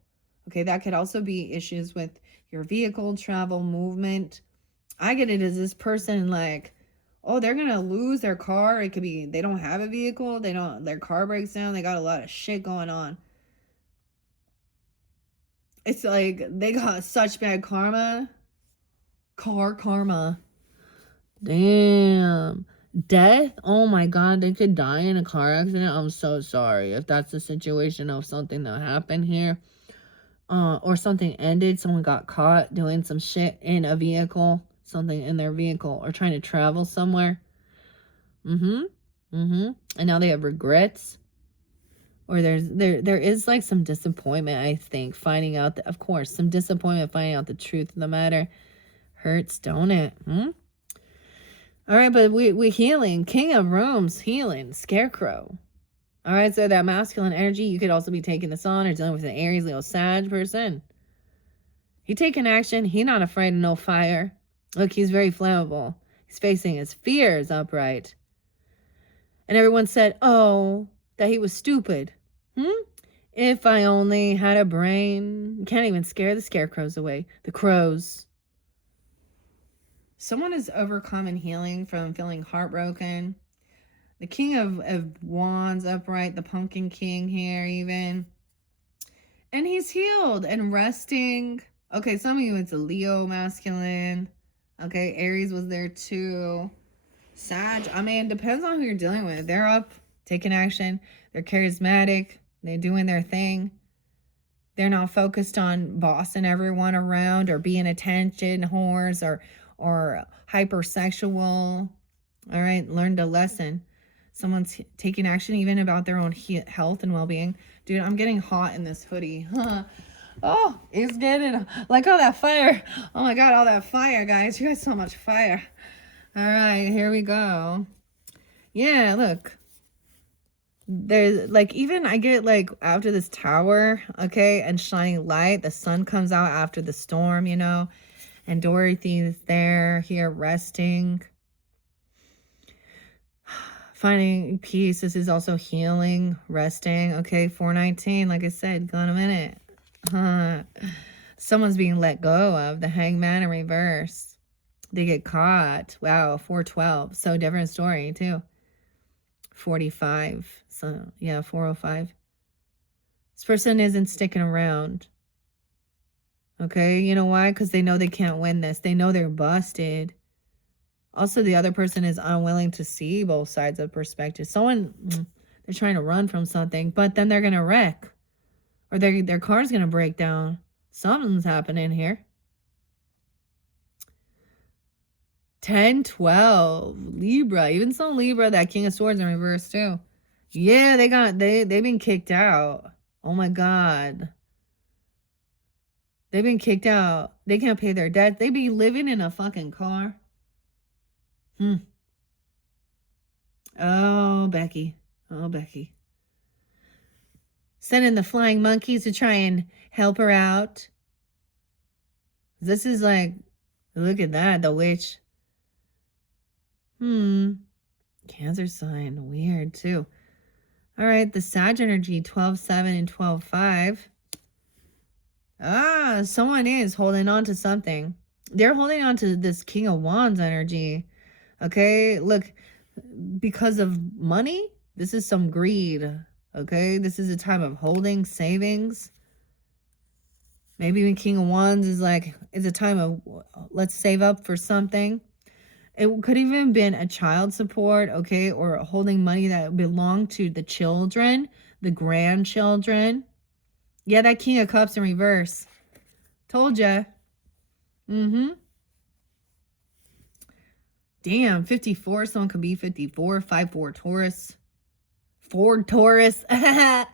Okay, that could also be issues with your vehicle, travel, movement. I get it as this person, like, oh, they're going to lose their car. It could be they don't have a vehicle. Their car breaks down. They got a lot of shit going on. It's like they got such bad karma. Karma. Damn. Death? Oh my God, they could die in a car accident. I'm so sorry if that's the situation of something that happened here. Or something ended. Someone got caught doing some shit in a vehicle. Something in their vehicle. Or trying to travel somewhere. And now they have regrets. Or there is like some disappointment, I think, finding out that, of course, some disappointment finding out the truth of the matter. Hurts, don't it? All right, but we healing. King of Rooms, healing. Scarecrow. All right, so that masculine energy, you could also be taking this on or dealing with an Aries, Leo, Sag person. He taking action. He not afraid of no fire. Look, he's very flammable. He's facing his fears upright. And everyone said, oh, that he was stupid. If I only had a brain. Can't even scare the scarecrows away. The crows. Someone is overcome and healing from feeling heartbroken. The King of Wands upright, the Pumpkin King here even. And he's healed and resting. Okay, some of you, it's a Leo masculine. Okay, Aries was there too. Sag, I mean, it depends on who you're dealing with. They're up, taking action. They're charismatic. They're doing their thing. They're not focused on bossing everyone around or being attention whores or hypersexual. All right, learned a lesson. Someone's taking action even about their own health and well-being. Dude, I'm getting hot in this hoodie. Oh, it's getting like all that fire. Oh my God, all that fire, guys. You guys so much fire. All right, here we go. Yeah, look. There's like, even I get like after this tower, okay, and shining light, the sun comes out after the storm, you know, and Dorothy's there here resting. Finding peace. This is also healing, resting. Okay, 419, like I said, gone a minute. Someone's being let go of. The Hangman in reverse. They get caught. Wow, 412. So different story too. 45. So yeah, 405. This person isn't sticking around. Okay, you know why? Because they know they can't win this. They know they're busted. Also, the other person is unwilling to see both sides of perspective. Someone, they're trying to run from something, but then they're going to wreck. Or their car's going to break down. Something's happening here. 10, 12. Libra. Even some Libra, that King of Swords in reverse too. Yeah, they've been kicked out. Oh my God. They've been kicked out. They can't pay their debt. They be living in a fucking car. Oh, Becky. Oh, Becky. Sending the flying monkeys to try and help her out. This is like, look at that, the witch. Cancer sign. Weird, too. All right, the Sag energy, 12-7 and 12-5. Ah, someone is holding on to something. They're holding on to this King of Wands energy. Okay, look, because of money, this is some greed. Okay, this is a time of holding, savings. Maybe when King of Wands is like, it's a time of, let's save up for something. It could even been a child support, okay, or holding money that belonged to the children, the grandchildren. Yeah, that King of Cups in reverse. Told ya. Damn, 54. Someone could be 54. 5-4 Taurus. Ford Taurus. Oh,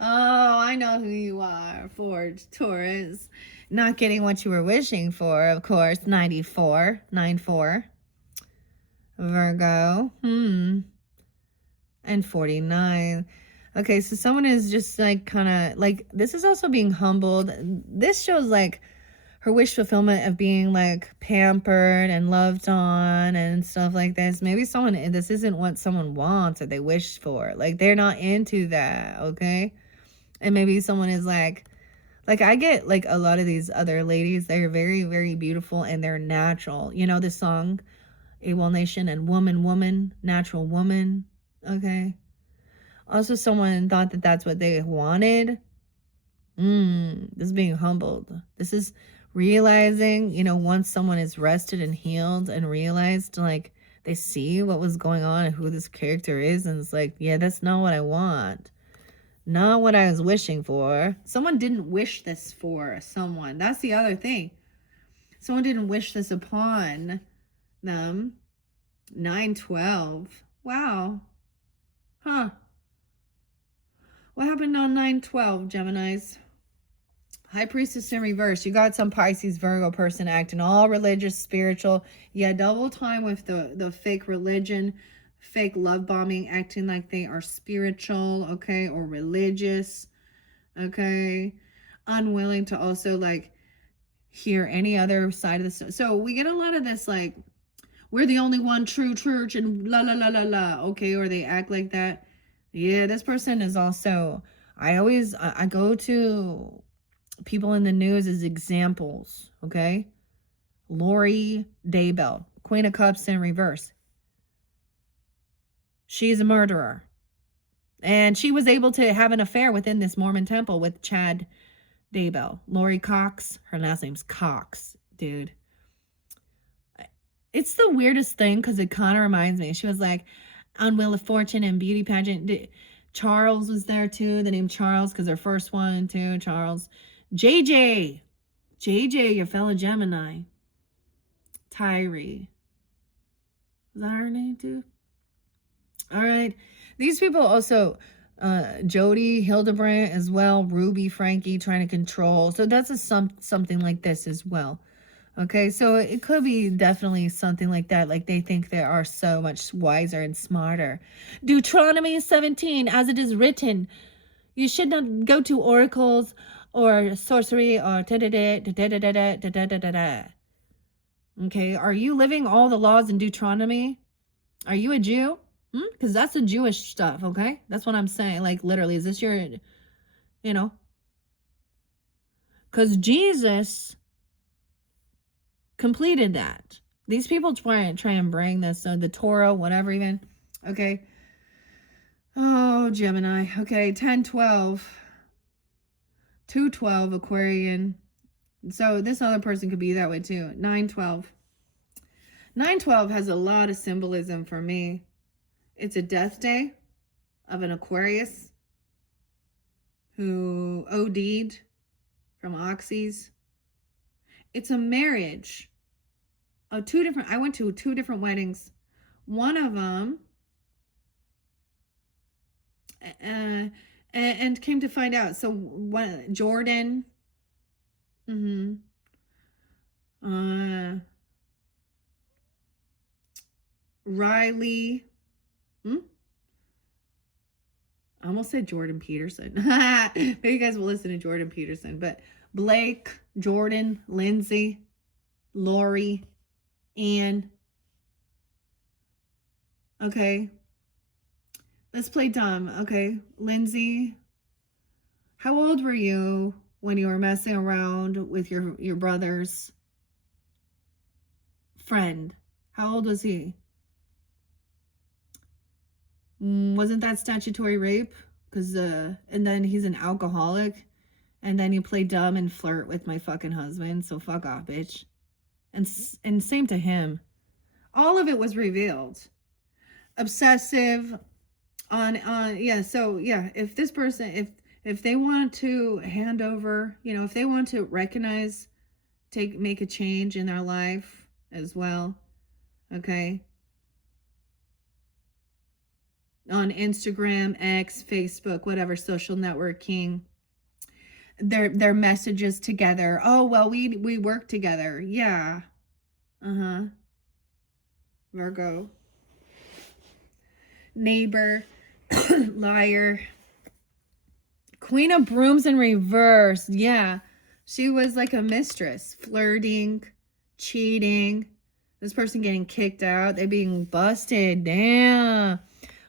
I know who you are. Ford Taurus. Not getting what you were wishing for, of course. 94. 9-4. Virgo. And 49. Okay, so someone is just like kind of like, this is also being humbled. This shows like her wish fulfillment of being like pampered and loved on and stuff like this. Maybe this isn't what someone wants or they wish for. Like they're not into that, okay? And maybe someone is like I get like a lot of these other ladies, they're very, very beautiful and they're natural. You know this song, AWOL Nation and Woman, Natural Woman, okay? Also, someone thought that that's what they wanted. This is being humbled. This is realizing, you know, once someone is rested and healed and realized, like, they see what was going on and who this character is. And it's like, yeah, that's not what I want. Not what I was wishing for. Someone didn't wish this for someone. That's the other thing. Someone didn't wish this upon them. 9-12. Wow. Huh. What happened on 9-12, Geminis? High Priestess in reverse. You got some Pisces, Virgo person acting all religious, spiritual. Yeah, double time with the fake religion, fake love bombing, acting like they are spiritual, okay, or religious, okay. Unwilling to also like hear any other side of the story. So we get a lot of this like, we're the only one true church and la la la la la. Okay, or they act like that. Yeah, this person is also, I go to people in the news as examples, okay? Lori Daybell, Queen of Cups in reverse. She's a murderer. And she was able to have an affair within this Mormon temple with Chad Daybell. Lori Cox, her last name's Cox, dude. It's the weirdest thing because it kind of reminds me. She was like on Wheel of Fortune and beauty pageant. Charles was there too, the name Charles, because her first one too, Charles. JJ, your fellow Gemini. Tyree. Is that her name too? All right. These people also, Jody, Hildebrandt as well, Ruby, Frankie, trying to control. So that's something like this as well. Okay, so it could be definitely something like that. Like they think they are so much wiser and smarter. Deuteronomy 17, as it is written, you should not go to oracles or sorcery or da-da-da-da-da-da-da-da-da-da-da. Okay, are you living all the laws in Deuteronomy? Are you a Jew? Because that's the Jewish stuff, okay? That's what I'm saying. Like, literally, is this your, you know? Because Jesus completed that. These people try and bring this, the Torah, whatever even. Okay. Oh, Gemini. Okay, 10-12. 2-12, Aquarian. So this other person could be that way too. 9-12. 9-12 has a lot of symbolism for me. It's a death day of an Aquarius who OD'd from oxys. It's a marriage of I went to 2 different weddings. One of them, and came to find out. So Jordan, Riley, I almost said Jordan Peterson. Maybe you guys will listen to Jordan Peterson. But Blake, Jordan, Lindsay, Lori, Ann. Okay. Let's play dumb. Okay. Lindsay, how old were you when you were messing around with your brother's friend? How old was he? Wasn't that statutory rape? Because and then he's an alcoholic, and then you play dumb and flirt with my fucking husband. So fuck off, bitch. And same to him. All of it was revealed. Obsessive. Yeah. So yeah, if this person, if they want to hand over, if they want to recognize, make a change in their life as well, okay. On Instagram, X, Facebook, whatever social networking, their messages together. Oh, well, we work together. Yeah. Virgo. Neighbor. Liar. Queen of Brooms in reverse. Yeah. She was like a mistress. Flirting. Cheating. This person getting kicked out. They being busted. Damn.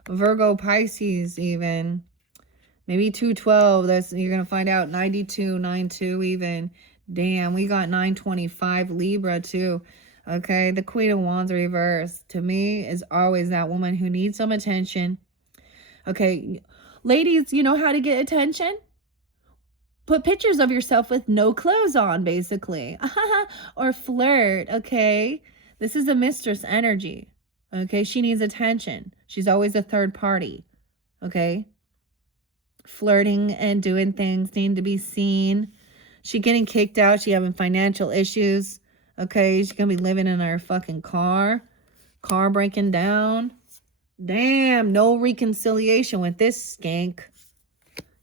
Virgo, Pisces, even. Maybe 212. You're going to find out. 92, 92 even. Damn, we got 925 Libra too. Okay, the Queen of Wands reverse to me is always that woman who needs some attention. Okay, ladies, you know how to get attention? Put pictures of yourself with no clothes on, basically. Or flirt, okay? This is a mistress energy. Okay, she needs attention. She's always a third party. Okay? Flirting and doing things, needing to be seen. She getting kicked out. She having financial issues. Okay, she's gonna be living in her fucking car. Car breaking down. Damn, no reconciliation with this skank.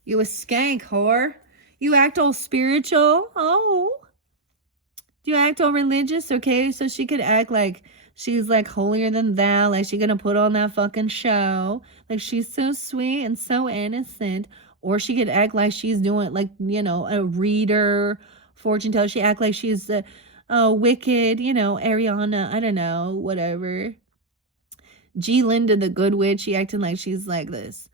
You a skank, whore. You act all spiritual. Oh. Do you act all religious? Okay, so she could act like she's like holier than thou, like she's gonna put on that fucking show, like she's so sweet and so innocent. Or she could act like she's doing like, a reader, fortune teller. She act like she's Wicked, you know, Ariana, I don't know, whatever. G. Linda, the good witch, she acting like she's like this,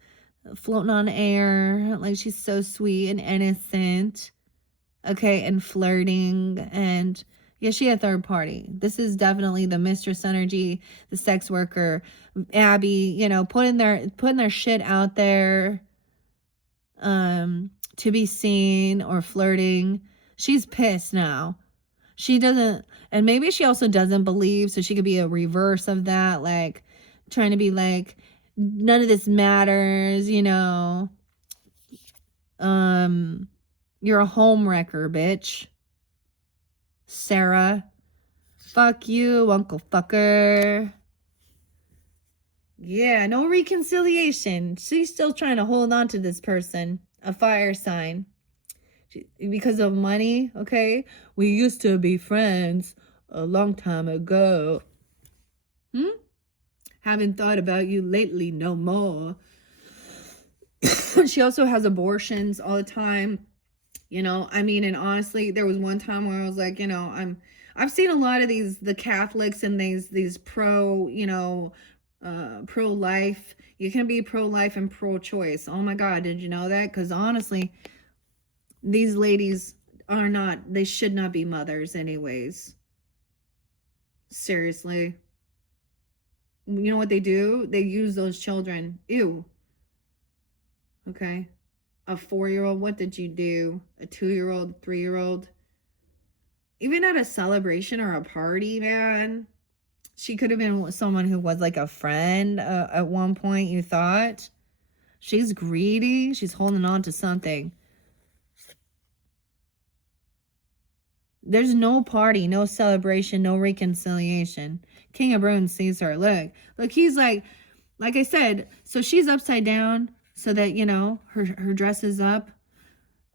floating on air, like she's so sweet and innocent, okay, and flirting, and yeah, she a third party. This is definitely the mistress energy, the sex worker, Abby, you know, putting their shit out there, to be seen or flirting. She's pissed now. She doesn't, and maybe she also doesn't believe, so she could be a reverse of that, like trying to be like, none of this matters, you know. You're a home wrecker, bitch. Sarah. Fuck you, Uncle Fucker. Yeah, no reconciliation. She's still trying to hold on to this person. A fire sign. Because of money, okay? We used to be friends a long time ago. Haven't thought about you lately no more. She also has abortions all the time. You know, I mean, and honestly, there was one time where I was like, you know, I've seen a lot of the Catholics and these pro, you know, pro-life. You can be pro-life and pro-choice. Oh my God, did you know that? Because honestly, these ladies they should not be mothers anyways. Seriously. You know what they do? They use those children. Ew. Okay. A 4-year-old, what did you do? A 2-year-old, 3-year-old? Even at a celebration or a party, man. She could have been someone who was like a friend at one point, you thought. She's greedy. She's holding on to something. There's no party, no celebration, no reconciliation. King of Brooms sees her. Look, he's like I said, so she's upside down so that, you know, her dress is up.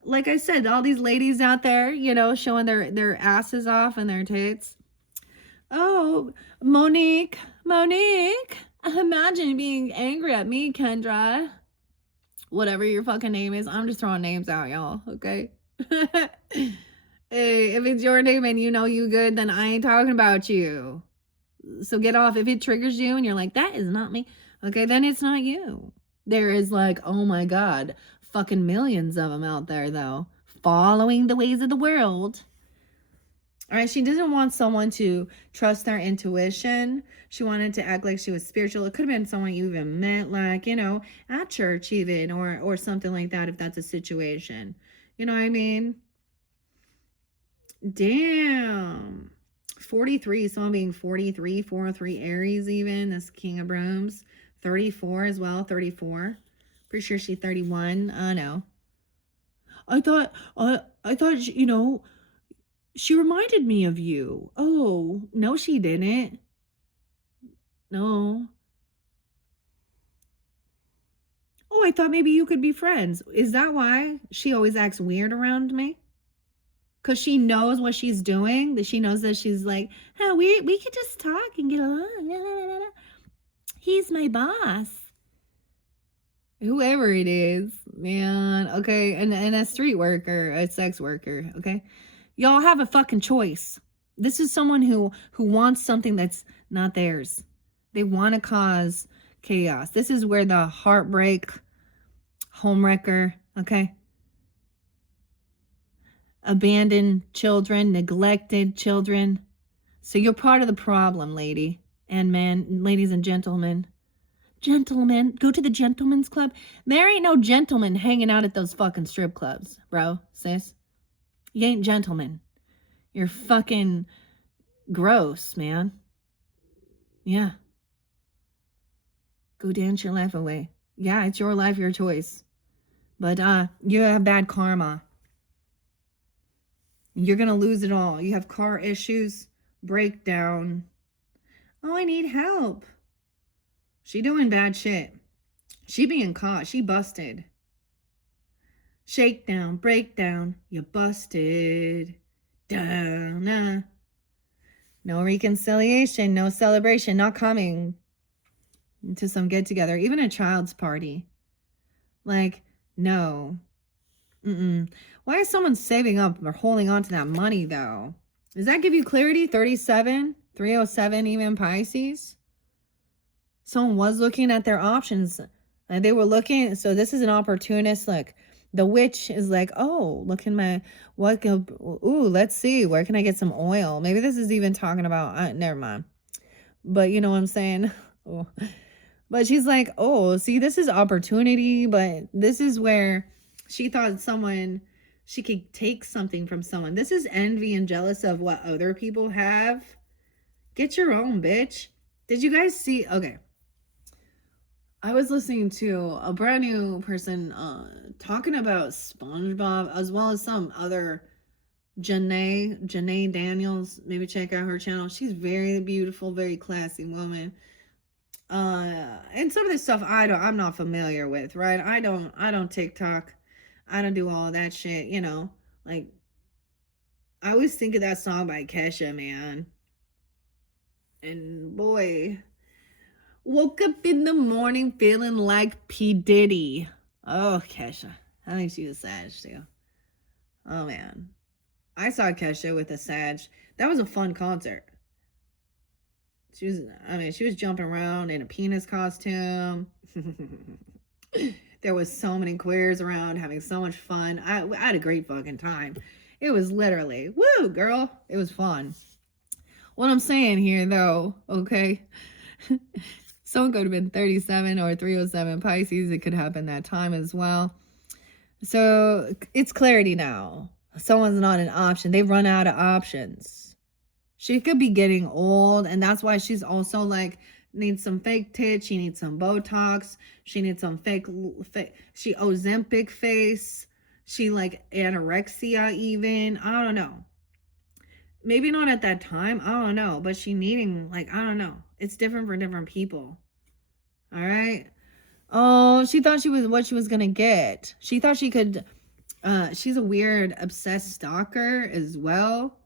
Like I said, all these ladies out there, you know, showing their asses off and their tits. Oh, Monique, imagine being angry at me, Kendra. Whatever your fucking name is. I'm just throwing names out, y'all, okay? Hey, if it's your name and you know you good, then I ain't talking about you. So get off. If it triggers you and you're like, that is not me, okay, then it's not you. There is like, oh my God, fucking millions of them out there, though, following the ways of the world. All right, she doesn't want someone to trust their intuition. She wanted to act like she was spiritual. It could have been someone you even met, like, you know, at church even, or something like that, if that's a situation. You know what I mean? Damn. 43, someone being 43, 403 Aries even. This King of Brooms. 34 as well, 34. Pretty sure she's 31. No. I thought, you know, she reminded me of you. Oh, no, she didn't. No. Oh, I thought maybe you could be friends. Is that why she always acts weird around me? Because she knows what she's doing. That she knows that she's like, oh, we could just talk and get along. He's my boss. Whoever it is, man. Okay, and a street worker, a sex worker, okay? Y'all have a fucking choice. This is someone who wants something that's not theirs. They want to cause chaos. This is where the heartbreak, homewrecker, okay? Abandoned children, neglected children. So you're part of the problem, lady and man, ladies and gentlemen. Gentlemen, go to the gentlemen's club. There ain't no gentlemen hanging out at those fucking strip clubs, bro, sis. You ain't gentlemen. You're fucking gross, man. Yeah. Go dance your life away. Yeah, it's your life, your choice. But you have bad karma. You're gonna lose it all. You have car issues, breakdown. Oh, I need help. She doing bad shit. She being caught. She busted. Shakedown, breakdown. You busted. Down. No reconciliation, no celebration, not coming to some get together, even a child's party. Like, no. Why is someone saving up or holding on to that money, though? Does that give you clarity? 37, 307, even Pisces. Someone was looking at their options. And they were looking. So this is an opportunist look. The witch is like, oh, look in my, let's see. Where can I get some oil? Maybe this is even talking about, never mind. But you know what I'm saying? Oh. But she's like, oh, see, this is opportunity. But this is where she thought she could take something from someone. This is envy and jealous of what other people have. Get your own, bitch. Did you guys see? Okay. I was listening to a brand new person talking about SpongeBob, as well as some other Janae Daniels. Maybe check out her channel. She's very beautiful, very classy woman. And some of this stuff I'm not familiar with, right? I don't TikTok. I don't do all that shit, you know. Like, I always think of that song by Kesha, man. And boy, woke up in the morning feeling like P. Diddy. Oh, Kesha. I think she was Sag too. Oh man. I saw Kesha with a Sag. That was a fun concert. She was jumping around in a penis costume. There was so many queers around having so much fun. I had a great fucking time. It was literally, woo, girl. It was fun. What I'm saying here, though, okay, someone could have been 37 or 307 Pisces. It could happen that time as well. So it's clarity now. Someone's not an option. They've run out of options. She could be getting old, and that's why she's also like, needs some fake tits. She needs some Botox. She needs some fake she Ozempic face. She like anorexia even. I don't know. Maybe not at that time. I don't know. But she needing, like, I don't know. It's different for different people. All right. Oh, she thought she was what she was going to get. She thought she could. She's a weird, obsessed stalker as well.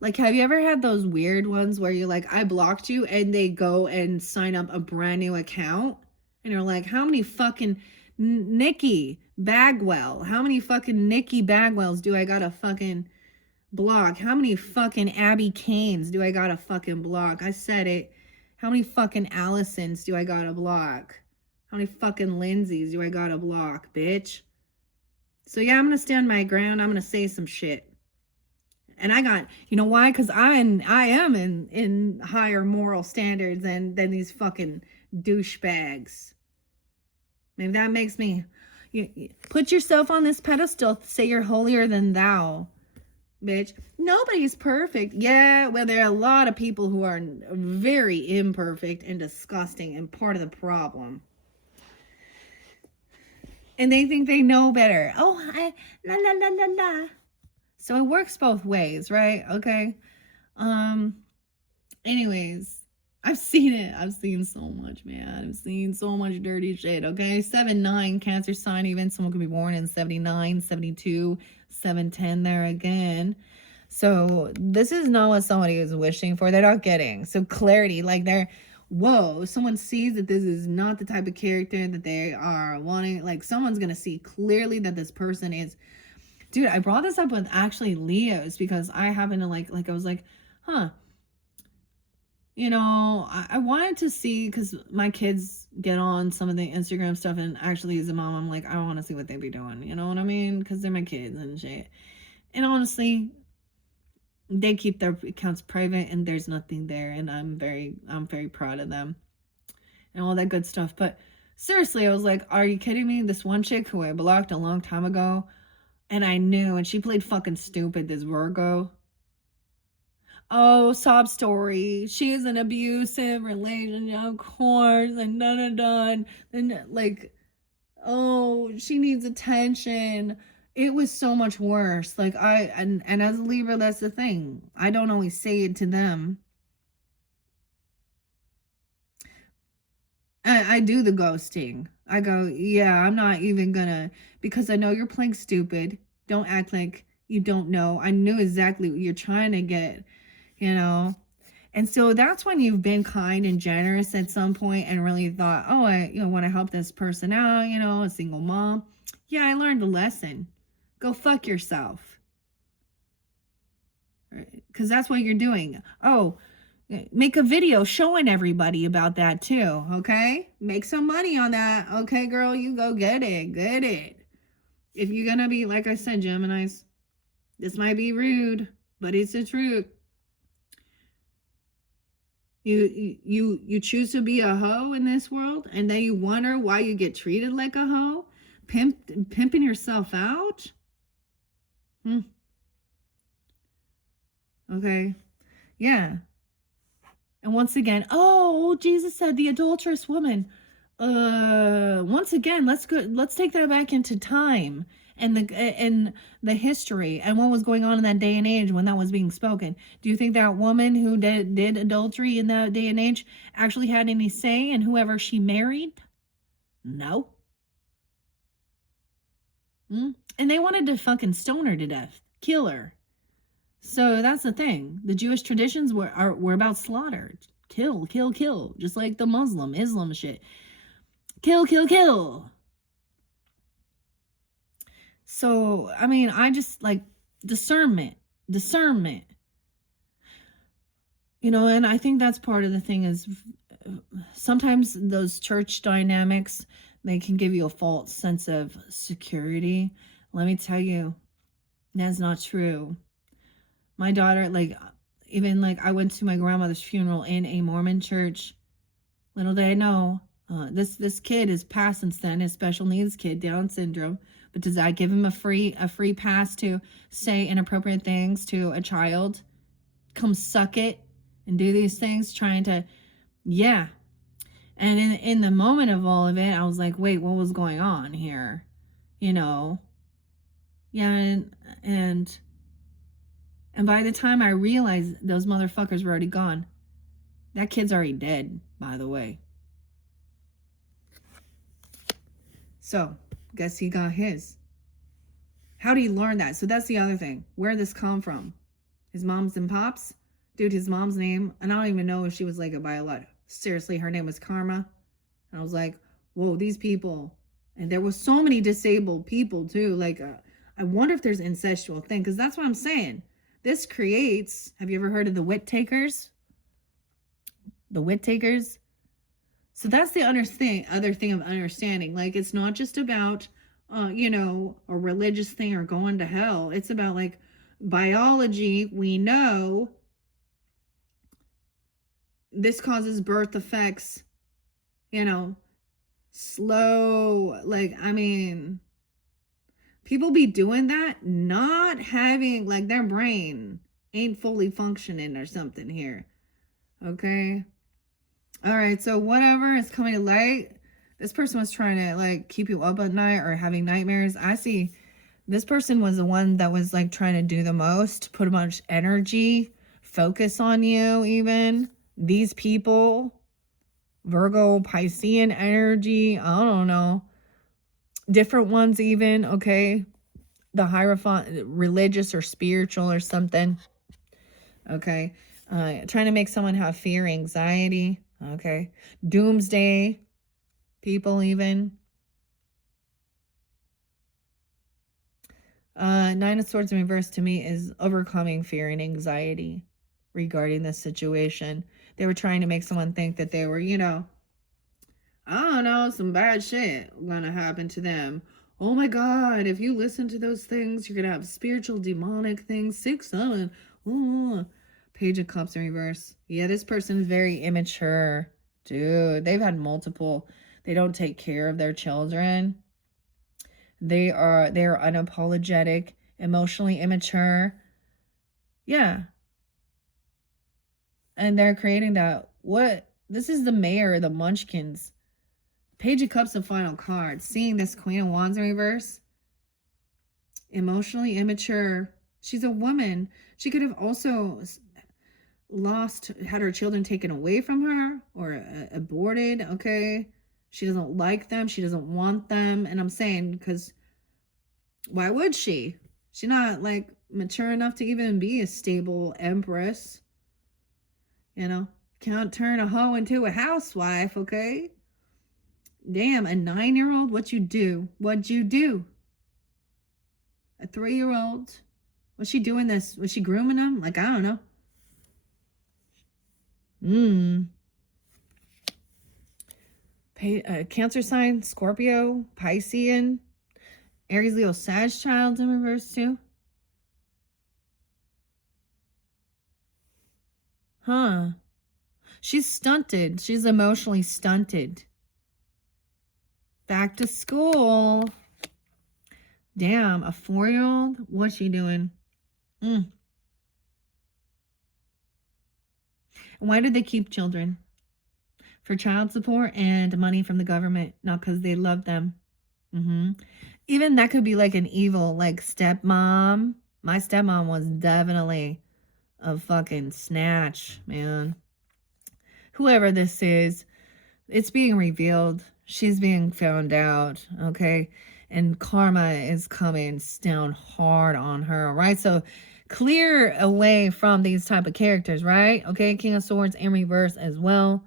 Like, have you ever had those weird ones where you're like, I blocked you, and they go and sign up a brand new account? And you're like, how many fucking Nikki Bagwell? How many fucking Nikki Bagwells do I gotta fucking block? How many fucking Abby Canes do I gotta fucking block? I said it. How many fucking Allisons do I gotta block? How many fucking Lindsays do I gotta block, bitch? So yeah, I'm gonna stand my ground. I'm gonna say some shit. And I got, you know why? Because I am in higher moral standards than these fucking douchebags. Maybe that makes me, you put yourself on this pedestal, say you're holier than thou. Bitch, nobody's perfect. Yeah, well, there are a lot of people who are very imperfect and disgusting and part of the problem. And they think they know better. Oh, la la la la la. So it works both ways, right? Okay. Anyways, I've seen it. I've seen so much, man. I've seen so much dirty shit, okay? 7-9, Cancer sign, even someone could be born in 79, 72, 7-10 there again. So this is not what somebody is wishing for. They're not getting. So clarity, like whoa, someone sees that this is not the type of character that they are wanting. Like, someone's going to see clearly that this person is. Dude, I brought this up with actually Leos because I happen to like I was like, huh. You know, I wanted to see, because my kids get on some of the Instagram stuff, and actually as a mom, I'm like, I want to see what they be doing. You know what I mean? Because they're my kids and shit. And honestly, they keep their accounts private and there's nothing there. And I'm very proud of them and all that good stuff. But seriously, I was like, are you kidding me? This one chick who I blocked a long time ago, and I knew, and she played fucking stupid, this Virgo. Oh, sob story. She's an abusive relationship, of course, and done. And like, oh, she needs attention. It was so much worse. Like, and as a Libra, that's the thing. I don't always say it to them. I do the ghosting. I go, yeah, I'm not even gonna, because I know you're playing stupid. Don't act like you don't know. I knew exactly what you're trying to get, you know. And so that's when you've been kind and generous at some point and really thought, oh, I want to help this person out, you know, a single mom. Yeah, I learned a lesson. Go fuck yourself. Right. because that's what you're doing. Oh, make a video showing everybody about that too, okay? Make some money on that. Okay, girl, you go get it. If you're gonna be, like I said, Geminis, this might be rude, but it's the truth. You choose to be a hoe in this world, and then you wonder why you get treated like a hoe, pimping yourself out. Okay, yeah. And once again, oh, Jesus said the adulterous woman. Once again, let's take that back into time and the history and what was going on in that day and age when that was being spoken. Do you think that woman who did adultery in that day and age actually had any say in whoever she married? No. And they wanted to fucking stone her to death, kill her. So that's the thing. The Jewish traditions were about slaughter. Kill, kill, kill. Just like the Islam shit. Kill, kill, kill. So, I mean, I just like discernment. You know, and I think that's part of the thing is sometimes those church dynamics, they can give you a false sense of security. Let me tell you, that's not true. My daughter, like, even like I went to my grandmother's funeral in a Mormon church. Little did I know, this kid is past since then, his special needs kid, Down syndrome. But does that give him a free pass to say inappropriate things to a child? Come suck it and do these things, trying to, yeah. And in the moment of all of it, I was like, wait, what was going on here? You know? Yeah, and by the time I realized those motherfuckers were already gone, that kid's already dead, by the way. So, guess he got his. How did he learn that? So that's the other thing. Where did this come from? His moms and pops? Dude, his mom's name, and I don't even know if she was like a biologist. Seriously, her name was Karma. And I was like, whoa, these people. And there was so many disabled people too. Like, I wonder if there's incestual thing, because that's what I'm saying. This creates, have you ever heard of the Whit takers? The Whit takers? So that's the other thing of understanding. Like, it's not just about, you know, a religious thing or going to hell. It's about, like, biology. We know this causes birth effects, you know, slow. Like, I mean, people be doing that, not having, like, their brain ain't fully functioning or something here. Okay? All right, so whatever is coming to light, this person was trying to, like, keep you up at night or having nightmares. I see this person was the one that was, like, trying to do the most, put a bunch of energy, focus on you even. These people, Virgo, Piscean energy, I don't know. Different ones even, okay? The Hierophant, religious or spiritual or something. Okay? Trying to make someone have fear, anxiety. Okay? Doomsday people even. Nine of Swords in reverse to me is overcoming fear and anxiety regarding this situation. They were trying to make someone think that they were, you know, I don't know, some bad shit gonna happen to them. Oh my God, if you listen to those things, you're gonna have spiritual demonic things. 6, 7. Ooh. Page of Cups in reverse. Yeah, this person is very immature. Dude, they've had multiple. They don't take care of their children. They are unapologetic, emotionally immature. Yeah. And they're creating that. What? This is the mayor of the Munchkins. Page of Cups, the final card. Seeing this Queen of Wands in reverse. Emotionally immature. She's a woman. She could have also had her children taken away from her or aborted, okay? She doesn't like them. She doesn't want them. And I'm saying, because why would she? She's not, like, mature enough to even be a stable empress. You know? Can't turn a hoe into a housewife, okay? Damn, a 9-year-old? What'd you do? A 3-year-old? Was she doing this? Was she grooming him? Like, I don't know. Cancer sign, Scorpio, Piscean, Aries, Leo, Sag child in reverse too. Huh. She's stunted. She's emotionally stunted. Back to school. Damn, a 4-year-old? What's she doing? Why did they keep children? For child support and money from the government, not because they love them. Even that could be like an evil, like, stepmom. My stepmom was definitely a fucking snatch, man. Whoever this is, it's being revealed. She's being found out, okay? And karma is coming down hard on her, right? So clear away from these type of characters, right? Okay, King of Swords in reverse as well,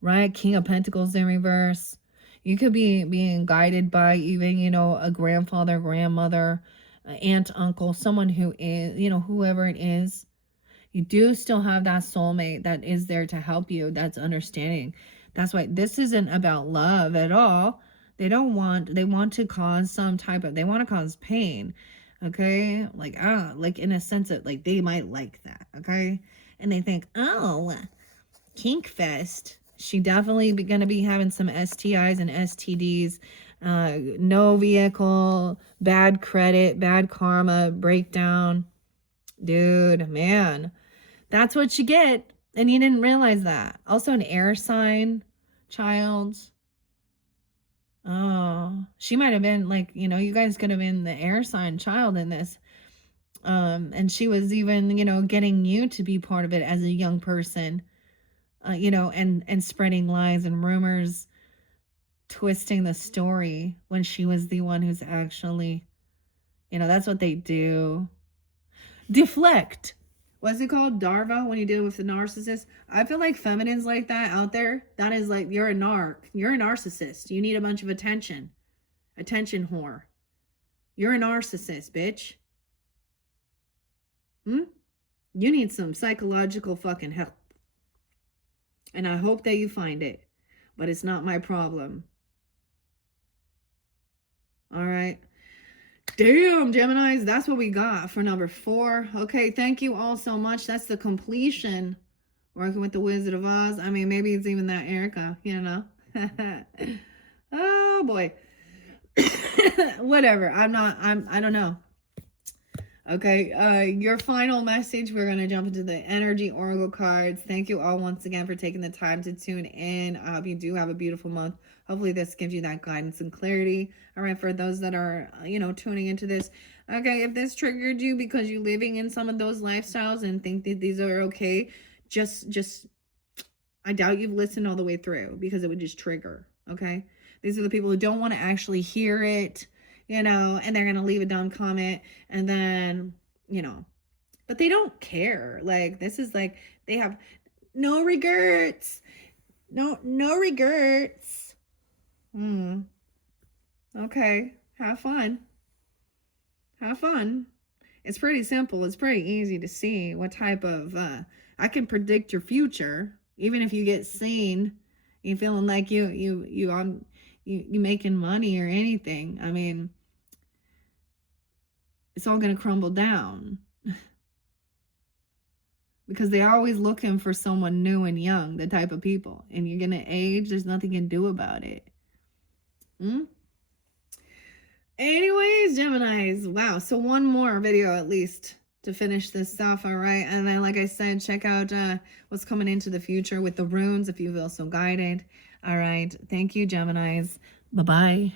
right? King of Pentacles in reverse. You could be being guided by even, you know, a grandfather, grandmother, aunt, uncle, someone who is, you know, whoever it is. You do still have that soulmate that is there to help you. That's understanding. That's why this isn't about love at all. They want to cause some type of, they want to cause pain. Okay. Like in a sense that like they might like that. Okay. And they think, oh, kink fest. She definitely going to be having some STIs and STDs, no vehicle, bad credit, bad karma, breakdown. Dude, man, that's what you get. And you didn't realize that. Also an air sign child. Oh, she might have been like, you know, you guys could have been the air sign child in this. And she was even, you know, getting you to be part of it as a young person. You know, and spreading lies and rumors, twisting the story when she was the one who's actually, you know, that's what they do. Deflect. What's it called? Darva, when you deal with the narcissist. I feel like feminines like that out there, that is like, you're a narc. You're a narcissist. You need a bunch of attention. Attention whore. You're a narcissist, bitch. You need some psychological fucking help. And I hope that you find it. But it's not my problem. All right. Damn, Geminis, that's what we got for number 4. Okay, thank you all so much. That's the completion. Working with the Wizard of Oz. I mean, maybe it's even that Erica, you know. Oh boy. Whatever. I don't know. Okay, your final message. We're going to jump into the energy oracle cards. Thank you all once again for taking the time to tune in. I hope you do have a beautiful month. Hopefully this gives you that guidance and clarity. All right, for those that are, you know, tuning into this. Okay, if this triggered you because you're living in some of those lifestyles and think that these are okay, just I doubt you've listened all the way through because it would just trigger. Okay, these are the people who don't want to actually hear it, you know, and they're going to leave a dumb comment and then, you know, but they don't care. Like, this is like, they have no regrets. No regrets. Okay. Have fun. Have fun. It's pretty simple. It's pretty easy to see what type of, I can predict your future. Even if you get seen, you feeling like you making money or anything. I mean, it's all going to crumble down. Because they're always looking for someone new and young, the type of people. And you're going to age. There's nothing you can do about it. Anyways, Geminis. Wow. So one more video at least to finish this stuff. All right. And then, like I said, check out what's coming into the future with the runes if you feel so guided. All right. Thank you, Geminis. Bye-bye.